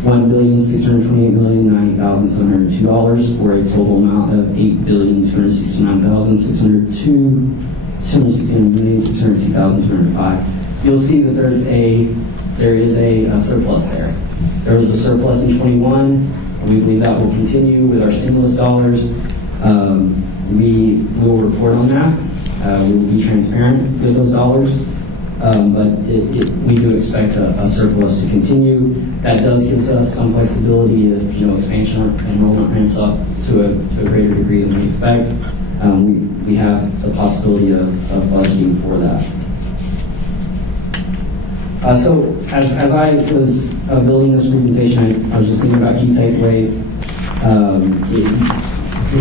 $1,628,090,702 for a total amount of $8,269,602,205. You'll see that there is a surplus there. There was a surplus in 21. We believe that will continue with our stimulus dollars. We will report on that. We will be transparent with those dollars. But we do expect a surplus to continue. That does give us some flexibility if expansion enrollment ramps up to a greater degree than we expect. We have the possibility of budgeting for that. So as I was building this presentation, I was just thinking about key takeaways.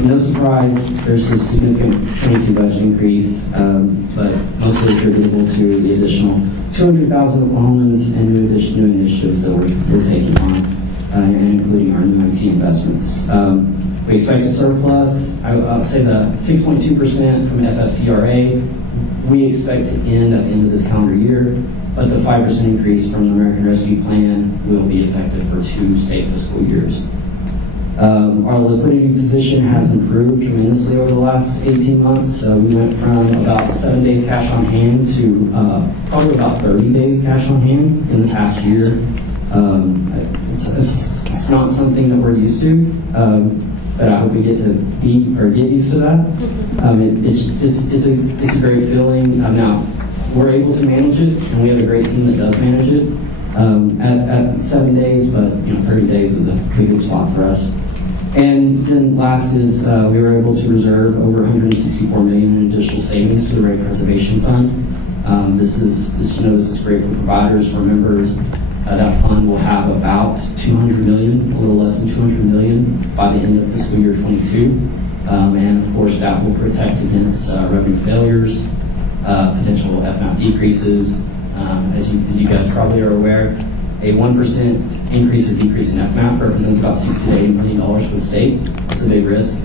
No surprise, there's a significant 22 budget increase, but mostly attributable to the additional 200,000 Oklahomans and new initiatives that we're taking on, and including our new IT investments. We expect a surplus. I'll say the 6.2% from FFCRA, we expect to end at the end of this calendar year, but the 5% increase from the American Rescue Plan will be effective for 2 state fiscal years. Our liquidity position has improved tremendously over the last 18 months. So we went from about 7 days cash on hand to probably about 30 days cash on hand in the past year. It's not something that we're used to, but I hope we get to get used to that. It's a great feeling. Now we're able to manage it, and we have a great team that does manage it. At 7 days, but 30 days is a good spot for us. And then last is we were able to reserve over $164 million in additional savings to the Rate Preservation Fund. This is great for providers, for members. That fund will have about $200 million, a little less than $200 million by the end of fiscal year 22. And of course, that will protect against revenue failures, potential FMAP decreases. As you guys probably are aware, a 1% increase or decrease in FMAP represents about $60 to $80 million for the state. It's a big risk.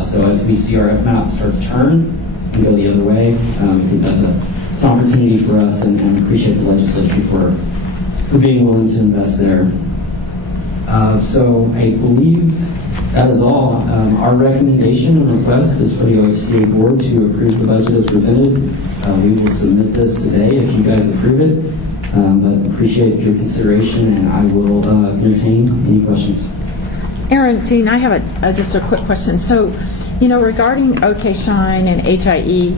So as we see our FMAP start to turn and go the other way, I think that's an opportunity for us, and appreciate the legislature for being willing to invest there. So I believe that is all. Our recommendation and request is for the OHCA board to approve the budget as presented. We will submit this today if you guys approve it. But appreciate your consideration, and I will entertain any questions. Aaron, Jean, I have just a quick question. So, regarding OKShine and HIE,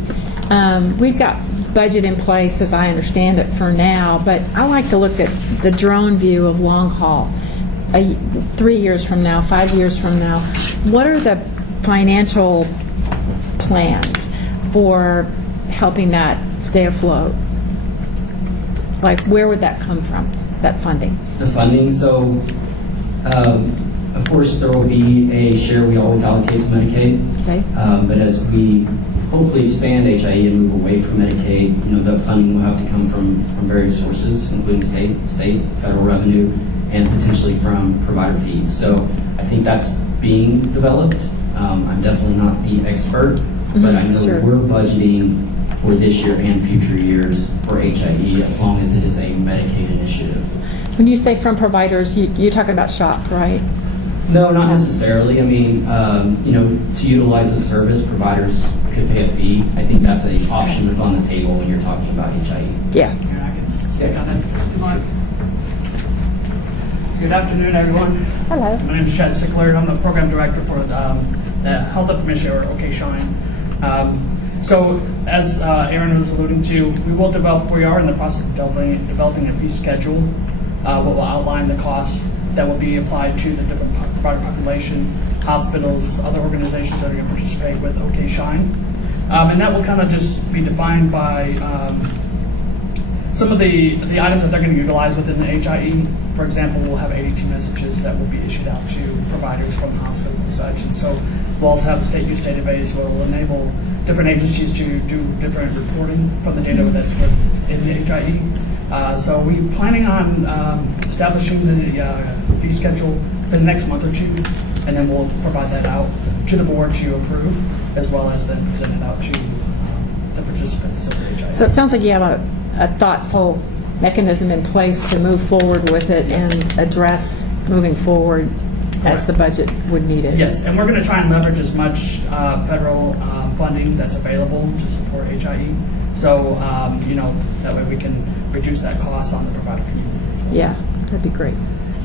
we've got budget in place, as I understand it, for now, but I like to look at the drone view of long haul. 3 years from now, 5 years from now, what are the financial plans for helping that stay afloat? Like, where would that come from, that funding? The funding, so of course, there will be a share we always allocate to Medicaid. Okay. But as we hopefully expand HIE and move away from Medicaid, the funding will have to come from various sources, including state, federal revenue, and potentially from provider fees. So I think that's being developed. I'm definitely not the expert, but I know sure. we're budgeting for this year and future years for HIE as long as it is a Medicaid initiative. When you say from providers, you're talking about SHOP, right? No, not necessarily. I mean, to utilize the service, providers could pay a fee. I think that's an option that's on the table when you're talking about HIE. Yeah. Yeah, I can speak on that. Good afternoon, everyone. Hello. My name is Chad Sickler. I'm the program director for the Health Information, or OKHCA. So, as Aaron was alluding to, we are in the process of developing a fee schedule, what will outline the costs that will be applied to the different provider population, hospitals, other organizations that are going to participate with OKHCA. And that will kind of just be defined by some of the items that they're going to utilize within the HIE. For example, we'll have 82 messages that will be issued out to providers from hospitals and such. And so we'll also have a state use database where we'll enable different agencies to do different reporting from the data that's in the HIE. So we're planning on establishing the fee schedule for the next month or two, and then we'll provide that out to the board to approve, as well as then present it out to the participants of the HIE. So it sounds like you have a thoughtful mechanism in place to move forward with it and address moving forward as the budget would need it. Yes, and we're going to try and leverage as much federal funding that's available to support HIE. So, that way we can reduce that cost on the provider community as well. Yeah, that'd be great.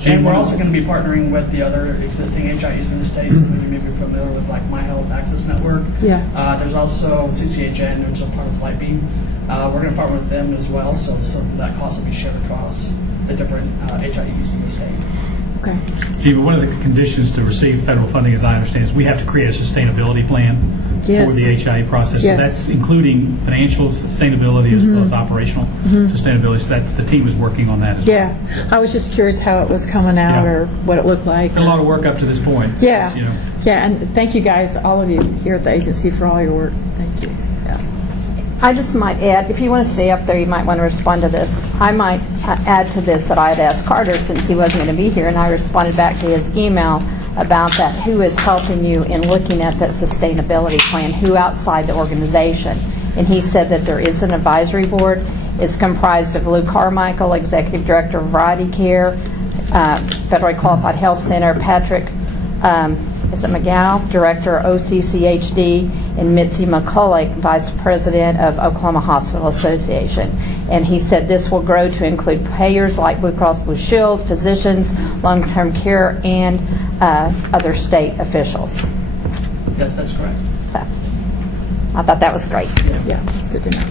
And we're also going to be partnering with the other existing HIEs in the state. Some of you may be familiar with like My Health Access Network. Yeah. There's also CCHN, which is a part of Lightbeam. We're going to partner with them as well, so that cost will be shared across the different HIEs in the state. Okay. Gina, one of the conditions to receive federal funding, as I understand, is we have to create a sustainability plan Yes. for the HIE process. Yes. So that's including financial sustainability as well as operational sustainability. So that's the team is working on that as well. Yeah. I was just curious how it was coming out Yeah. or what it looked like. A lot of work up to this point. Yeah. You know. Yeah, and thank you guys, all of you here at the agency for all your work. Thank you. Yeah. I just might add, if you want to stay up there, you might want to respond to this. I might add to this that I had asked Carter since he wasn't going to be here, and I responded back to his email about that, who is helping you in looking at that sustainability plan, who outside the organization. And he said that there is an advisory board. It's comprised of Lou Carmichael, Executive Director of Variety Care, Federally Qualified Health Center, Patrick McGow, Director OCCHD, and Mitzi McCulloch, Vice President of Oklahoma Hospital Association. And he said this will grow to include payers like Blue Cross Blue Shield, physicians, long-term care, and other state officials. Yes, that's correct. So I thought that was great. Yeah, it's good to know.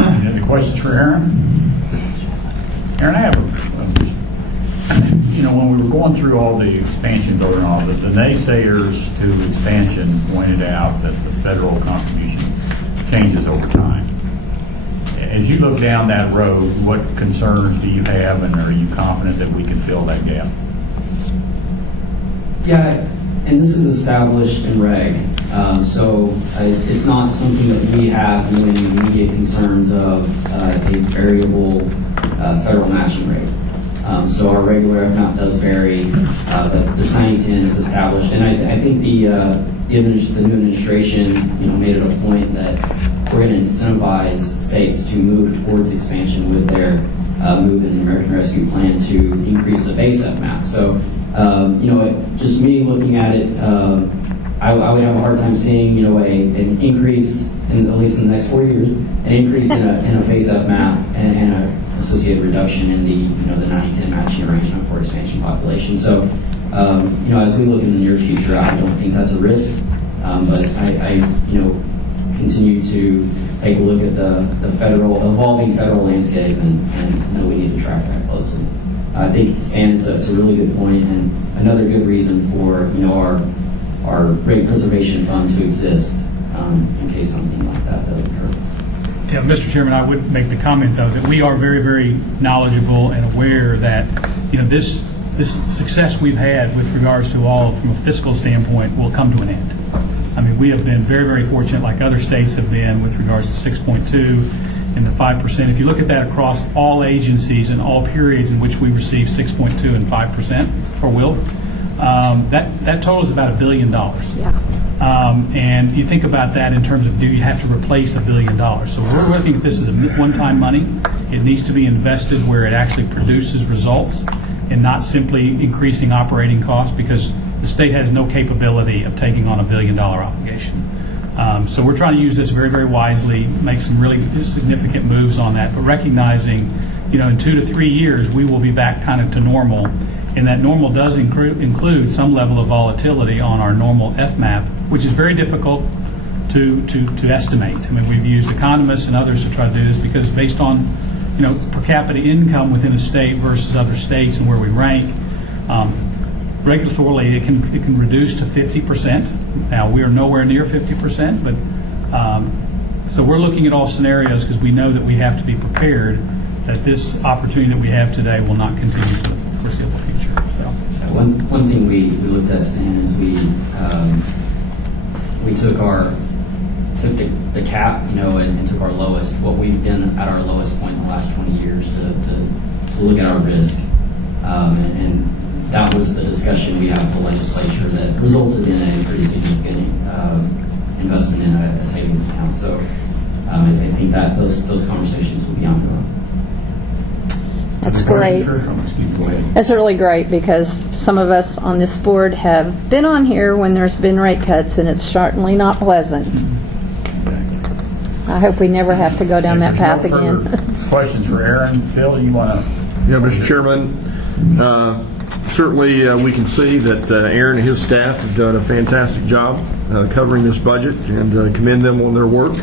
Any other questions for Aaron? Aaron, I have when we were going through all the expansion vote and all, the naysayers to expansion pointed out that the federal contribution changes over time. As you look down that road, what concerns do you have, and are you confident that we can fill that gap? Yeah, and this is established in reg, so it's not something that we have when we get concerns of a variable federal matching rate. So our regular FNOP does vary, but this 90-10 is established, and I think the new administration, made it a point that we're going to incentivize states to move towards expansion with their move in the American Rescue Plan to increase the base FMAP. So, just me looking at it, I would have a hard time seeing, an increase in, at least in the next 4 years, an increase in a base FMAP and an associated reduction in the 90-10 matching arrangement for expansion population. So, as we look in the near future, I don't think that's a risk, but I continue to take a look at the evolving federal landscape and know we need to track that closely. I think, Stan, it's a really good point, and another good reason for our rate preservation fund to exist in case something like that does occur. Yeah, Mr. Chairman, I would make the comment, though, that we are very, very knowledgeable and aware that, this this success we've had with regards to all, from a fiscal standpoint, will come to an end. I mean, we have been very, very fortunate, like other states have been, with regards to 6.2 and the 5%. If you look at that across all agencies and all periods in which we receive 6.2 and 5% or will, that totals about $1 billion. And you think about that in terms of, do you have to replace $1 billion? So we're looking at this as a one-time money. It needs to be invested where it actually produces results and not simply increasing operating costs, because the state has no capability of taking on $1 billion obligation. So we're trying to use this very, very wisely, make some really significant moves on that, but recognizing, in 2 to 3 years, we will be back kind of to normal. And that normal does include some level of volatility on our normal FMAP, which is very difficult to estimate. I mean, we've used economists and others to try to do this, because based on, per capita income within a state versus other states and where we rank, regulatorily, it can reduce to 50%. Now, we are nowhere near 50%, but so we're looking at all scenarios, because we know that we have to be prepared that this opportunity that we have today will not continue for the foreseeable future. So, One thing we looked at, Stan, is we took the cap, and took our lowest, what we've been at our lowest point in the last 20 years to look at our risk. And that was the discussion we had with the legislature that resulted in a pretty significant investment in a savings account. So I think that those conversations will be ongoing. That's great. That's really great, because some of us on this board have been on here when there's been rate cuts, and it's certainly not pleasant. I hope we never have to go down that path again. Questions for Aaron? Phil, you want to? Yeah, Mr. Chairman, certainly we can see that Aaron and his staff have done a fantastic job covering this budget, and commend them on their work,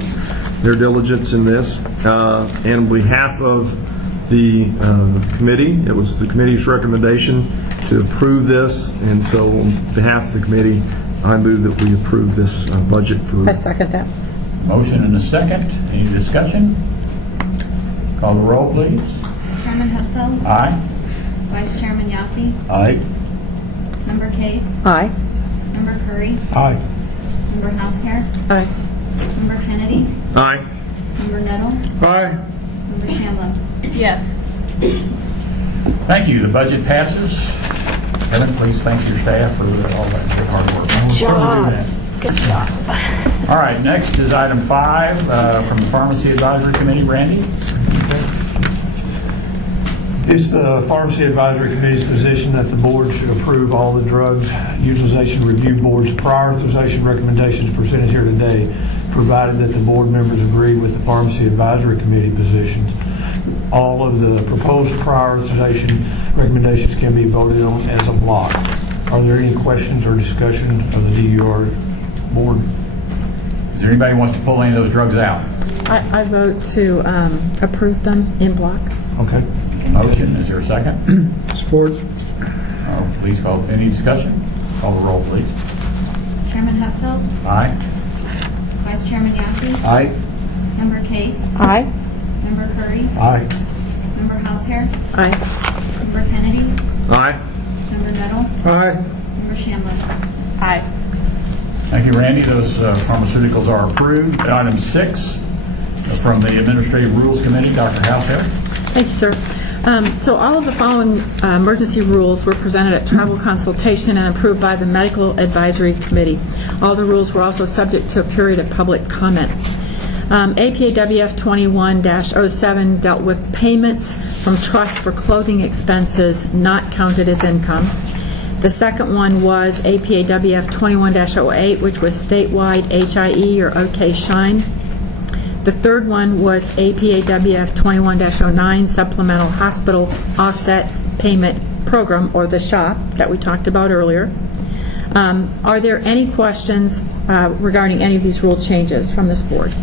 their diligence in this. And on behalf of the committee, it was the committee's recommendation to approve this, and so on behalf of the committee, I move that we approve this budget for... I second that. Motion and a second. Any discussion? Call the roll, please. Chairman Hupfeld. Aye. Vice Chairman Yaffe. Aye. Member Case. Aye. Member Curry. Aye. Member Househair. Aye. Member Kennedy. Aye. Member Nettle. Aye. Member Shamblick. Yes. Thank you. The budget passes. Kevin, please thank your staff for all that hard work. we'll certainly do that. Good job. All right, next is item 5 from the Pharmacy Advisory Committee. Randy? It's the Pharmacy Advisory Committee's position that the board should approve all the Drugs Utilization Review Board's prior authorization recommendations presented here today, provided that the board members agree with the Pharmacy Advisory Committee positions. All of the proposed prior authorization recommendations can be voted on as a block. Are there any questions or discussion of the DUR board? Is there anybody who wants to pull any of those drugs out? I vote to approve them in block. Okay. Motion. Is there a second? Support. Please call. Any discussion? Call the roll, please. Chairman Hupfeld. Aye. Vice Chairman Yaffe. Aye. Member Case. Aye. Member Curry. Aye. Member Househair. Aye. Member Kennedy. Aye. Member Nettle. Aye. Member Shamblick. Aye. Thank you, Randy. Those pharmaceuticals are approved. Item 6 from the Administrative Rules Committee, Dr. Househair. Thank you, sir. So all of the following emergency rules were presented at travel consultation and approved by the Medical Advisory Committee. All the rules were also subject to a period of public comment. APAWF 21-07 dealt with payments from trusts for clothing expenses not counted as income. The second one was APAWF 21-08, which was statewide HIE or OKHCA. The third one was APAWF 21-09, Supplemental Hospital Offset Payment Program, or the SHOP, that we talked about earlier. Are there any questions regarding any of these rule changes from this board?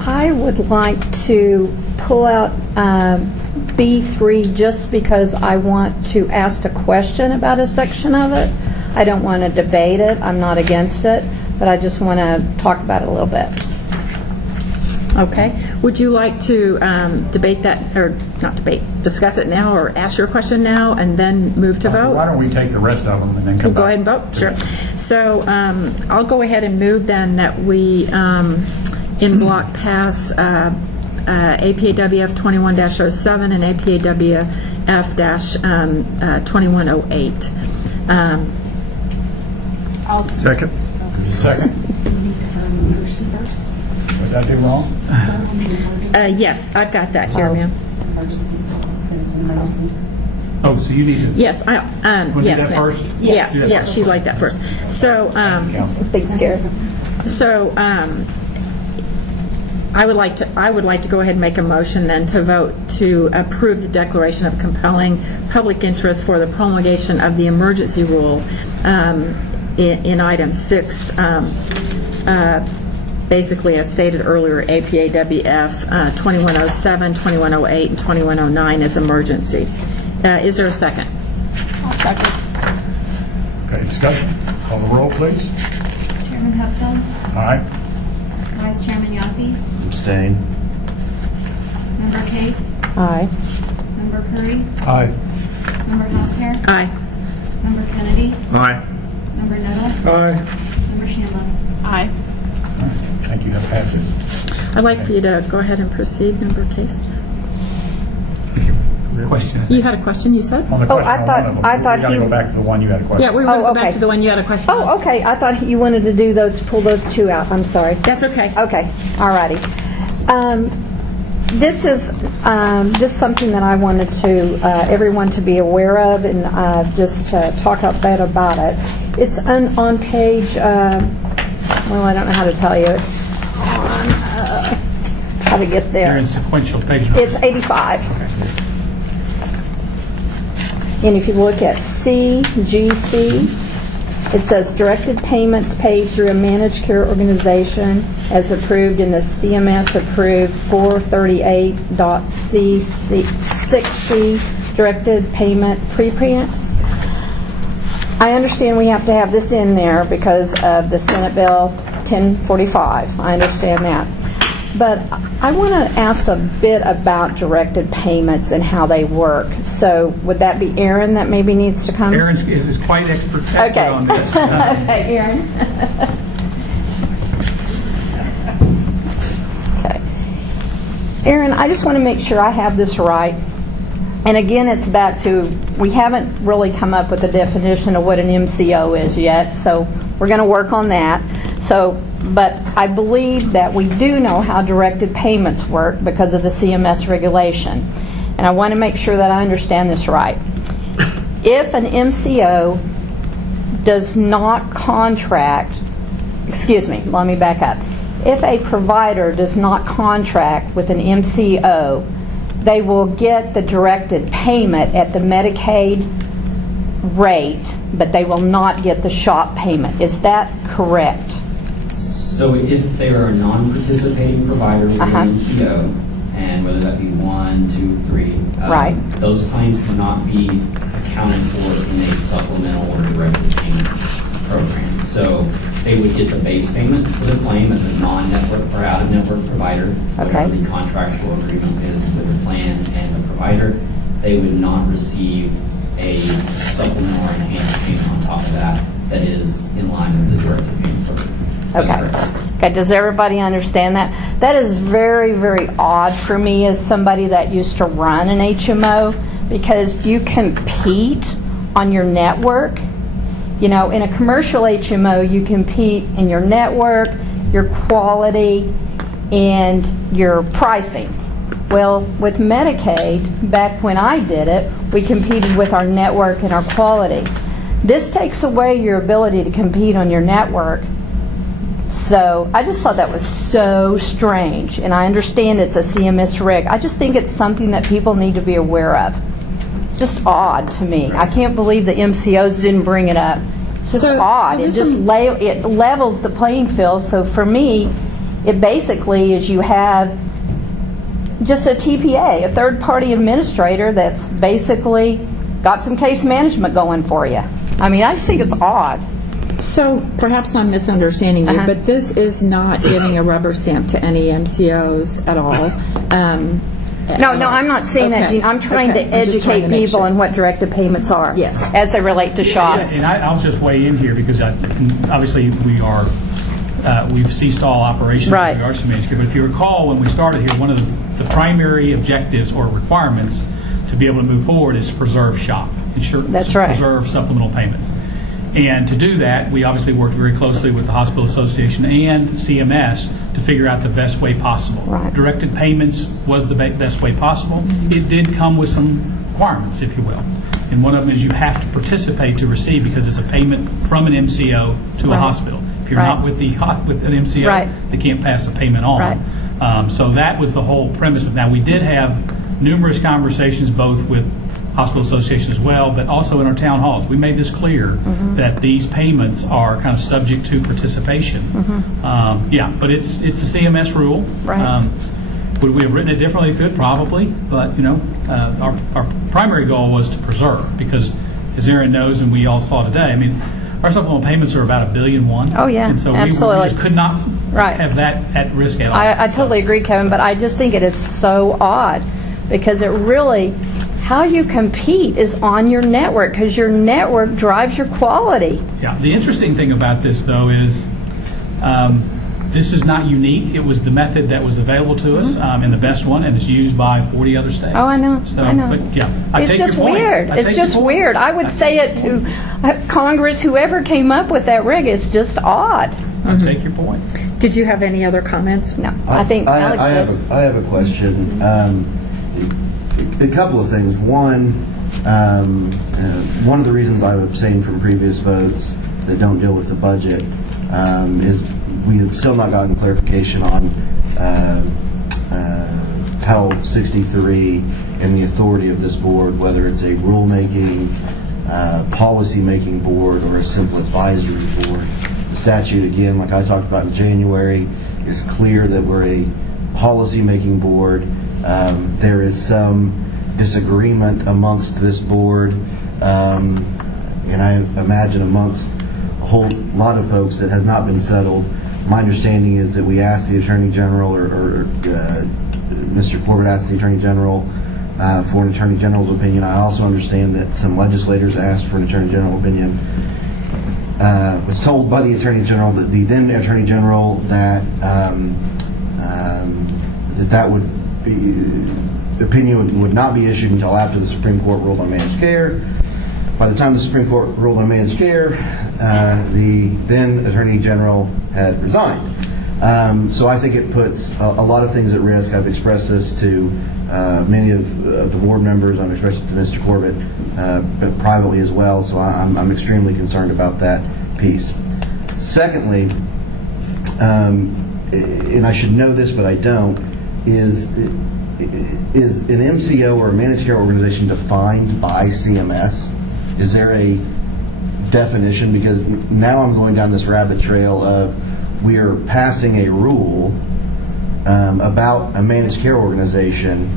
I would like to pull out B3 just because I want to ask a question about a section of it. I don't want to debate it. I'm not against it, but I just want to talk about it a little bit. Okay. Would you like to debate that, or not debate, discuss it now, or ask your question now, and then move to vote? Why don't we take the rest of them and then come back? Go ahead and vote, sure. So I'll go ahead and move then that we, in block, pass APAWF 21-07 and APAWF-2108. Second. Second. Was that too wrong? Yes, I've got that here, ma'am. Oh, so you need to... Yes, Want to do yes, that ma'am. first? Yeah, she'd like that first. So, Thanks, Gary. So, I would like to go ahead and make a motion then to vote to approve the declaration of compelling public interest for the promulgation of the emergency rule in item 6, basically as stated earlier, APAWF 2107, 2108, and 2109 as emergency. Is there a second? I'll second. Okay, discussion. Call the roll, please. Chairman Hupfield, Aye. Vice Chairman Yoffey, Abstain. Member Case, Aye. Member Curry, Aye. Member Haushair, Aye. Member Kennedy, Aye. Member Nettle, Aye. Member Shambo. Aye. Thank you. That passes. I'd like for you to go ahead and proceed, Member Case. Question. You had a question, you said? On the question I on thought- one of them, I thought we got to he- go back to the one you had a question. Yeah, we were going to Oh, go back okay. to the one you had a question on. Oh, okay. I thought you wanted to do those, pull those two out. I'm sorry. That's okay. Okay, all righty. This is just something that I wanted to everyone to be aware of and just to talk a bit about it. It's on page, well, I don't know how to tell you. It's on, how to get You're there. in sequential page number. It's 85. And if you look at CGC, it says directed payments paid through a managed care organization as approved in the CMS approved 438.6C directed payment prepayments. I understand we have to have this in there because of the Senate Bill 1045. I understand that. But I want to ask a bit about directed payments and how they work. So would that be Aaron that maybe needs to come? Aaron is quite expert Okay. on this. Okay, Aaron. Okay. Aaron, I just want to make sure I have this right. And again, it's back to, we haven't really come up with a definition of what an MCO is yet, so we're going to work on that. So, but I believe that we do know how directed payments work because of the CMS regulation. And I want to make sure that I understand this right. If an MCO does not contract, excuse me, let me back up. If a provider does not contract with an MCO, they will get the directed payment at the Medicaid rate, but they will not get the SHOP payment. Is that correct? So if they are a non-participating provider with Uh-huh. an MCO, and whether that be 1, 2, 3, Right. those claims cannot be accounted for in a supplemental or directed payment program. So they would get the base payment for the claim as a non-network or out-of-network provider, whatever Okay. the contractual agreement is with the plan and the provider. They would not receive a supplemental or enhanced payment on top of that that is in line with the directed payment program. That's Okay. correct. Okay, does everybody understand that? That is very, very odd for me as somebody that used to run an HMO, because you compete on your network. You know, in a commercial HMO, you compete in your network, your quality, and your pricing. Well, with Medicaid, back when I did it, we competed with our network and our quality. This takes away your ability to compete on your network. So I just thought that was so strange, and I understand it's a CMS reg. I just think it's something that people need to be aware of. It's just odd to me. I can't believe the MCOs didn't bring it up. It's just odd. It just it levels the playing field. So for me, it basically is you have just a TPA, a third-party administrator that's basically got some case management going for you. I mean, I just think it's odd. So perhaps I'm misunderstanding you, Uh-huh. but this is not giving a rubber stamp to any MCOs at all. No, I'm not saying that, Okay. Jean. I'm trying Okay. to I'm just trying educate to make people sure. on what directed payments are. Yes. As they relate to shots. And I'll just weigh in here because obviously we've ceased all operations Right. in regards to managed care. But if you recall, when we started here, one of the primary objectives or requirements to be able to move forward is to preserve SHOP, That's right. preserve supplemental payments. And to do that, we obviously worked very closely with the Hospital Association and CMS to figure out the best way possible. Right. Directed payments was the best way possible. It did come with some requirements, if you will. And one of them is you have to participate to receive because it's a payment from an MCO to a Right. hospital. If you're Right. not with with an MCO, Right. they can't pass the payment on. Right. So that was the whole premise of. Now we did have numerous conversations, both with Hospital Association as well, but also in our town halls. We made this clear that these payments are kind of subject to participation. Yeah, but it's a CMS rule. Right. Would we have written it differently? Could probably, but our primary goal was to preserve because, as Aaron knows, and we all saw today, I mean, our supplemental payments are about $1.1 billion. Oh, yeah, and so absolutely. we just could not Right. have that at risk at all. I totally agree, Kevin, but I just think it is so odd because it really, how you compete is on your network because your network drives your quality. Yeah. The interesting thing about this, though, is this is not unique. It was the method that was available to us and the best one, and it's used by 40 other states. Oh, I know. So, I know. But, yeah, I It's take just your point. weird. I It's take your just point. weird. I would say it to Congress, whoever came up with that rig. It's just odd. I take your point. Did you have any other comments? No, I think Alex does. I have a question. A couple of things. One of the reasons I've abstained from previous votes that don't deal with the budget is we have still not gotten clarification on Title 63 and the authority of this board, whether it's a rulemaking, policy-making board, or a simple advisory board. The statute, again, like I talked about in January, is clear that we're a policy-making board. There is some disagreement amongst this board, and I imagine amongst a whole lot of folks that has not been settled. My understanding is that we asked the Attorney General, or Mr. Corbett asked the Attorney General for an Attorney General's opinion. I also understand that some legislators asked for an Attorney General opinion. Was told by the Attorney General, that the then Attorney General, that that would be, opinion would not be issued until after the Supreme Court ruled on managed care. By the time the Supreme Court ruled on managed care, the then Attorney General had resigned. So I think it puts a lot of things at risk. I've expressed this to many of the board members. I've expressed it to Mr. Corbett, but privately as well. So I'm extremely concerned about that piece. Secondly, and I should know this, but I don't, is an MCO or a managed care organization defined by CMS? Is there a definition? Because now I'm going down this rabbit trail of we are passing a rule about a managed care organization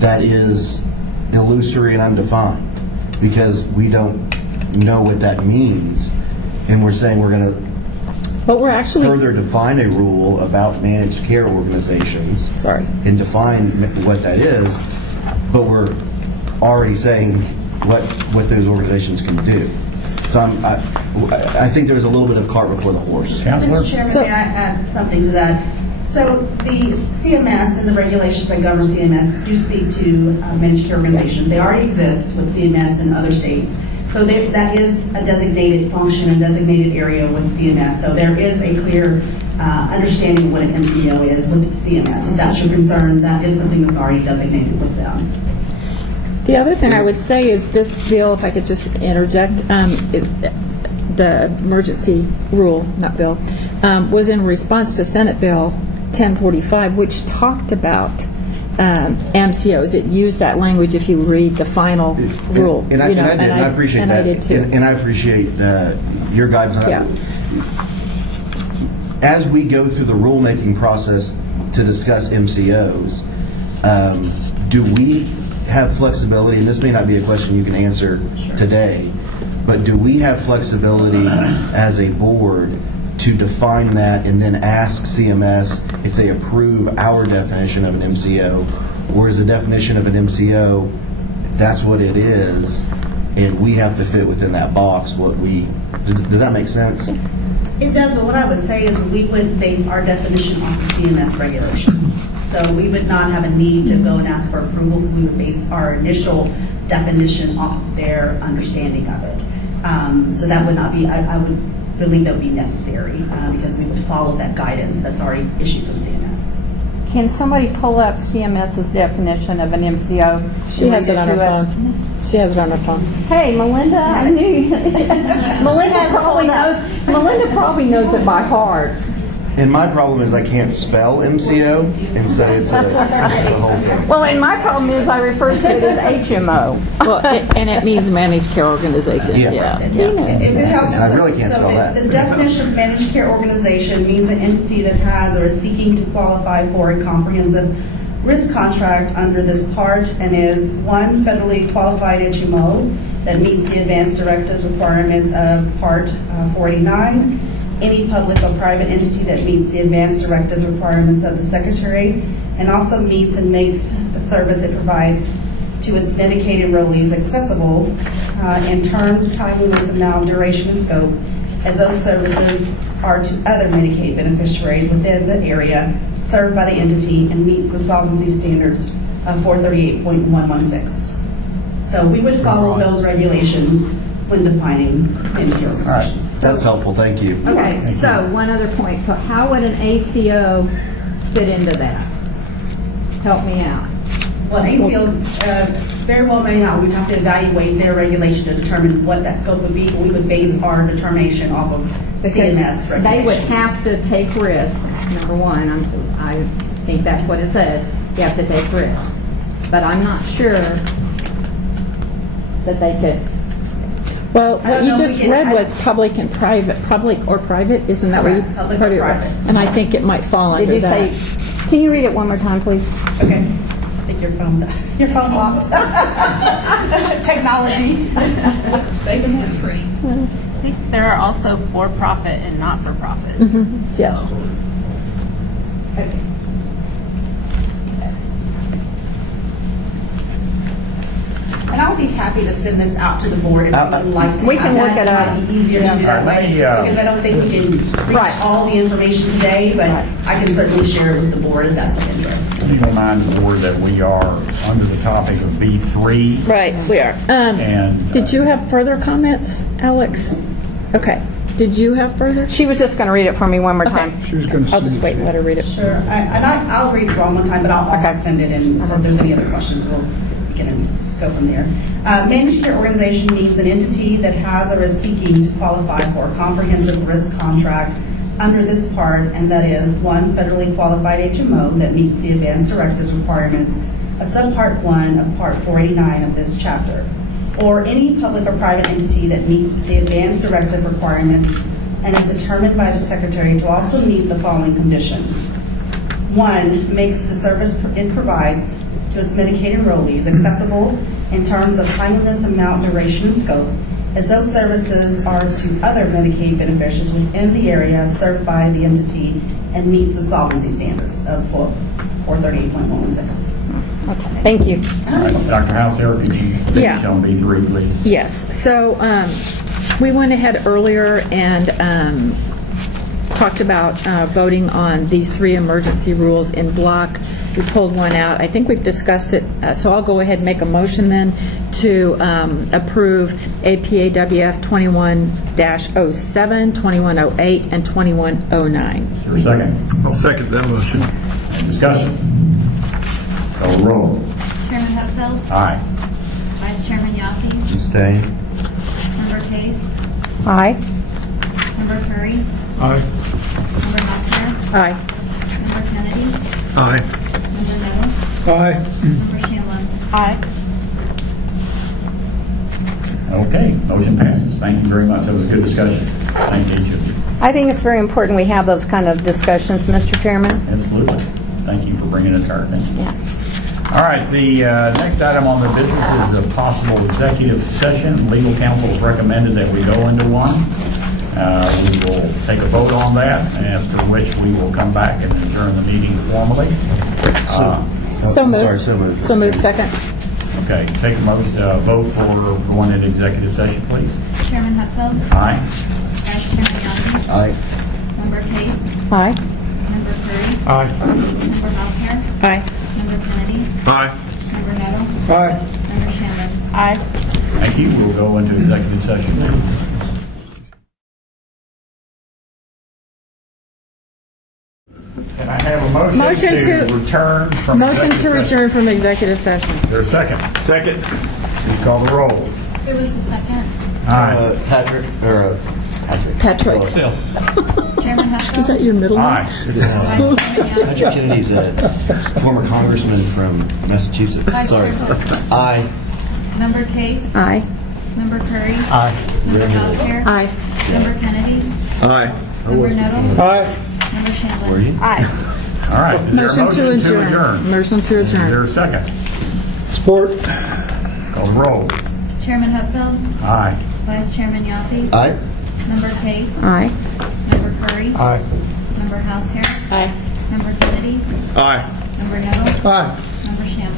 that is illusory and undefined because we don't know what that means, and we're saying we're going to But we're actually further define a rule about managed care organizations. Sorry. And define what that is, but we're already saying what those organizations can do. So I think there was a little bit of cart before the horse. Counselor? Mr. Chairman, may I add something to that? So the CMS and the regulations that govern CMS do speak to managed care organizations. They already exist with CMS in other states. So that is a designated function and designated area with CMS. So there is a clear understanding of what an MCO is with CMS. If that's your concern, that is something that's already designated with them. The other thing I would say is this bill, if I could just interject, the emergency rule, not bill, was in response to Senate Bill 1045, which talked about MCOs. It used that language if you read the final rule. And I appreciate and that. I did too. And I appreciate your guidance on that. Yeah. As we go through the rulemaking process to discuss MCOs, do we have flexibility, and this may not be a question you can answer today, but do we have flexibility as a board to define that and then ask CMS if they approve our definition of an MCO? Or is the definition of an MCO, that's what it is, and we have to fit within that box does that make sense? It does, but what I would say is we would base our definition off the CMS regulations. So we would not have a need to go and ask for approval because we would base our initial definition off their understanding of it. So that would not be, I would believe that would be necessary because we would follow that guidance that's already issued from CMS. Can somebody pull up CMS's definition of an MCO? She has it on her phone. She has it on her phone. Hey, Melinda, I knew you. Melinda probably knows it by heart. And my problem is I can't spell MCO, and so it's a whole thing. Well, and my problem is I refer to it as HMO. Well, and it means managed care organization. Yeah. If it helps, And I really can't so spell that. The definition of managed care organization means an entity that has or is seeking to qualify for a comprehensive risk contract under this part and is one federally qualified HMO that meets the advanced directives requirements of Part 489. Any public or private entity that meets the advanced directive requirements of the Secretary and also meets and makes the service it provides to its Medicaid enrollees accessible in terms, timeliness, amount, duration, and scope as those services are to other Medicaid beneficiaries within the area served by the entity and meets the solvency standards of 438.116. So we would follow those regulations when defining managed care organizations. That's helpful, thank you. Okay, so one other point. So how would an ACO fit into that? Help me out. Well, ACO very well may not. We'd have to evaluate their regulation to determine what that scope would be, but we would base our determination off of CMS regulations. They would have to take risks, number one. I think that's what it said. You have to take risks. But I'm not sure that they could. Well, what you just read was public and private, public or private, isn't that what you? Public or private. And I think it might fall Did under you that. say, can you read it one more time, please? Okay. I think your phone locked. Technology. Saving history. I think there are also for-profit and not-for-profit. Yes. Okay. And I'll be happy to send this out to the board if you would like to. We can have look that. it up. Might be easier to do that All right, way, let me, because I don't think we can reach Right. all the information today, but I can certainly share it with the board if that's of interest. Let me remind the board that we are under the topic of B3. Right, we are. And Did you have further comments, Alex? Okay. Did you have further? She was just going to read it for me one more time. I'll just wait and let her read it. Sure. I'll read it one time, but I'll also send it in. So if there's any other questions, we can go from there. Managed care organization means an entity that has or is seeking to qualify for a comprehensive risk contract under this part, and that is one federally qualified HMO that meets the advanced directives requirements of subpart 1 of Part 489 of this chapter, or any public or private entity that meets the advanced directive requirements and is determined by the Secretary to also meet the following conditions. 1, makes the service it provides to its Medicaid enrollees accessible in terms of timeliness, amount, duration, and scope, as those services are to other Medicaid beneficiaries within the area served by the entity and meets the solvency standards of 438.116. Okay, thank you. all right, Dr. Hauser, could you finish Yeah. on B3, please? Yes. So we went ahead earlier and talked about voting on these 3 emergency rules in block. We pulled one out. I think we've discussed it, so I'll go ahead and make a motion then to approve APAWF 21-07, 2108, and 2109. Is there a second? I'll second that motion. Discussion? Call the roll. Chairman Hupfield, Aye. Vice Chairman Yasi, Stay. Member Case, Aye. Member Curry, Aye. Member Hoffner, Aye. Member Kennedy, Aye. Member Nettle, Aye. Member Shamlin. Aye. Okay, motion passes. Thank you very much. That was a good discussion. Thank each of you. I think it's very important we have those kind of discussions, Mr. Chairman. Absolutely. Thank you for bringing it to our attention. Yeah. All right, the next item on the business is a possible executive session. Legal counsel has recommended that we go into one. We will take a vote on that, after which we will come back and adjourn the meeting formally. So moved. Sorry, so moved. So moved, second. Okay, take a vote for going into executive session, please. Chairman Hupfield. Aye. Vice Chairman Young. Aye. Member Case. Aye. Member Curry. Aye. Member Hausner. Aye. Member Kennedy. Aye. Member Nettle. Aye. Member Shannon. Aye. Thank you. We'll go into executive session now. Can I have a motion to return from Motion to executive session? return from executive session. Is there a second? Second. Please call the roll. Who was the second? Aye. Patrick, or Patrick. Patrick. Chairman Hupfield. Is that your middle name? Aye. It is. Vice Chairman Young. Patrick Kennedy's a former congressman from Massachusetts. Vice Sorry. Chairman. Aye. Member Case. Aye. Member Curry. Aye. Member Hausner. Aye. Member Kennedy. Aye. Member Nettle. Aye. Member Shannon. Were you? Aye. All right. Is there a Motion to adjourn. Motion to Is there adjourn. a second? Support. Call the roll. Chairman Hupfield. Aye. Vice Chairman Young. Aye. Member Case. Aye. Member Curry. Aye. Member Hausner. Aye. Member Kennedy. Aye. Member Nettle. Aye. Member Shannon.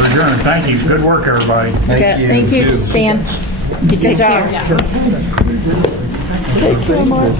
We're adjourned. Thank you. Good work, everybody. Thank you. Thank you, Stan. You take care. Yeah. Take care, Mark.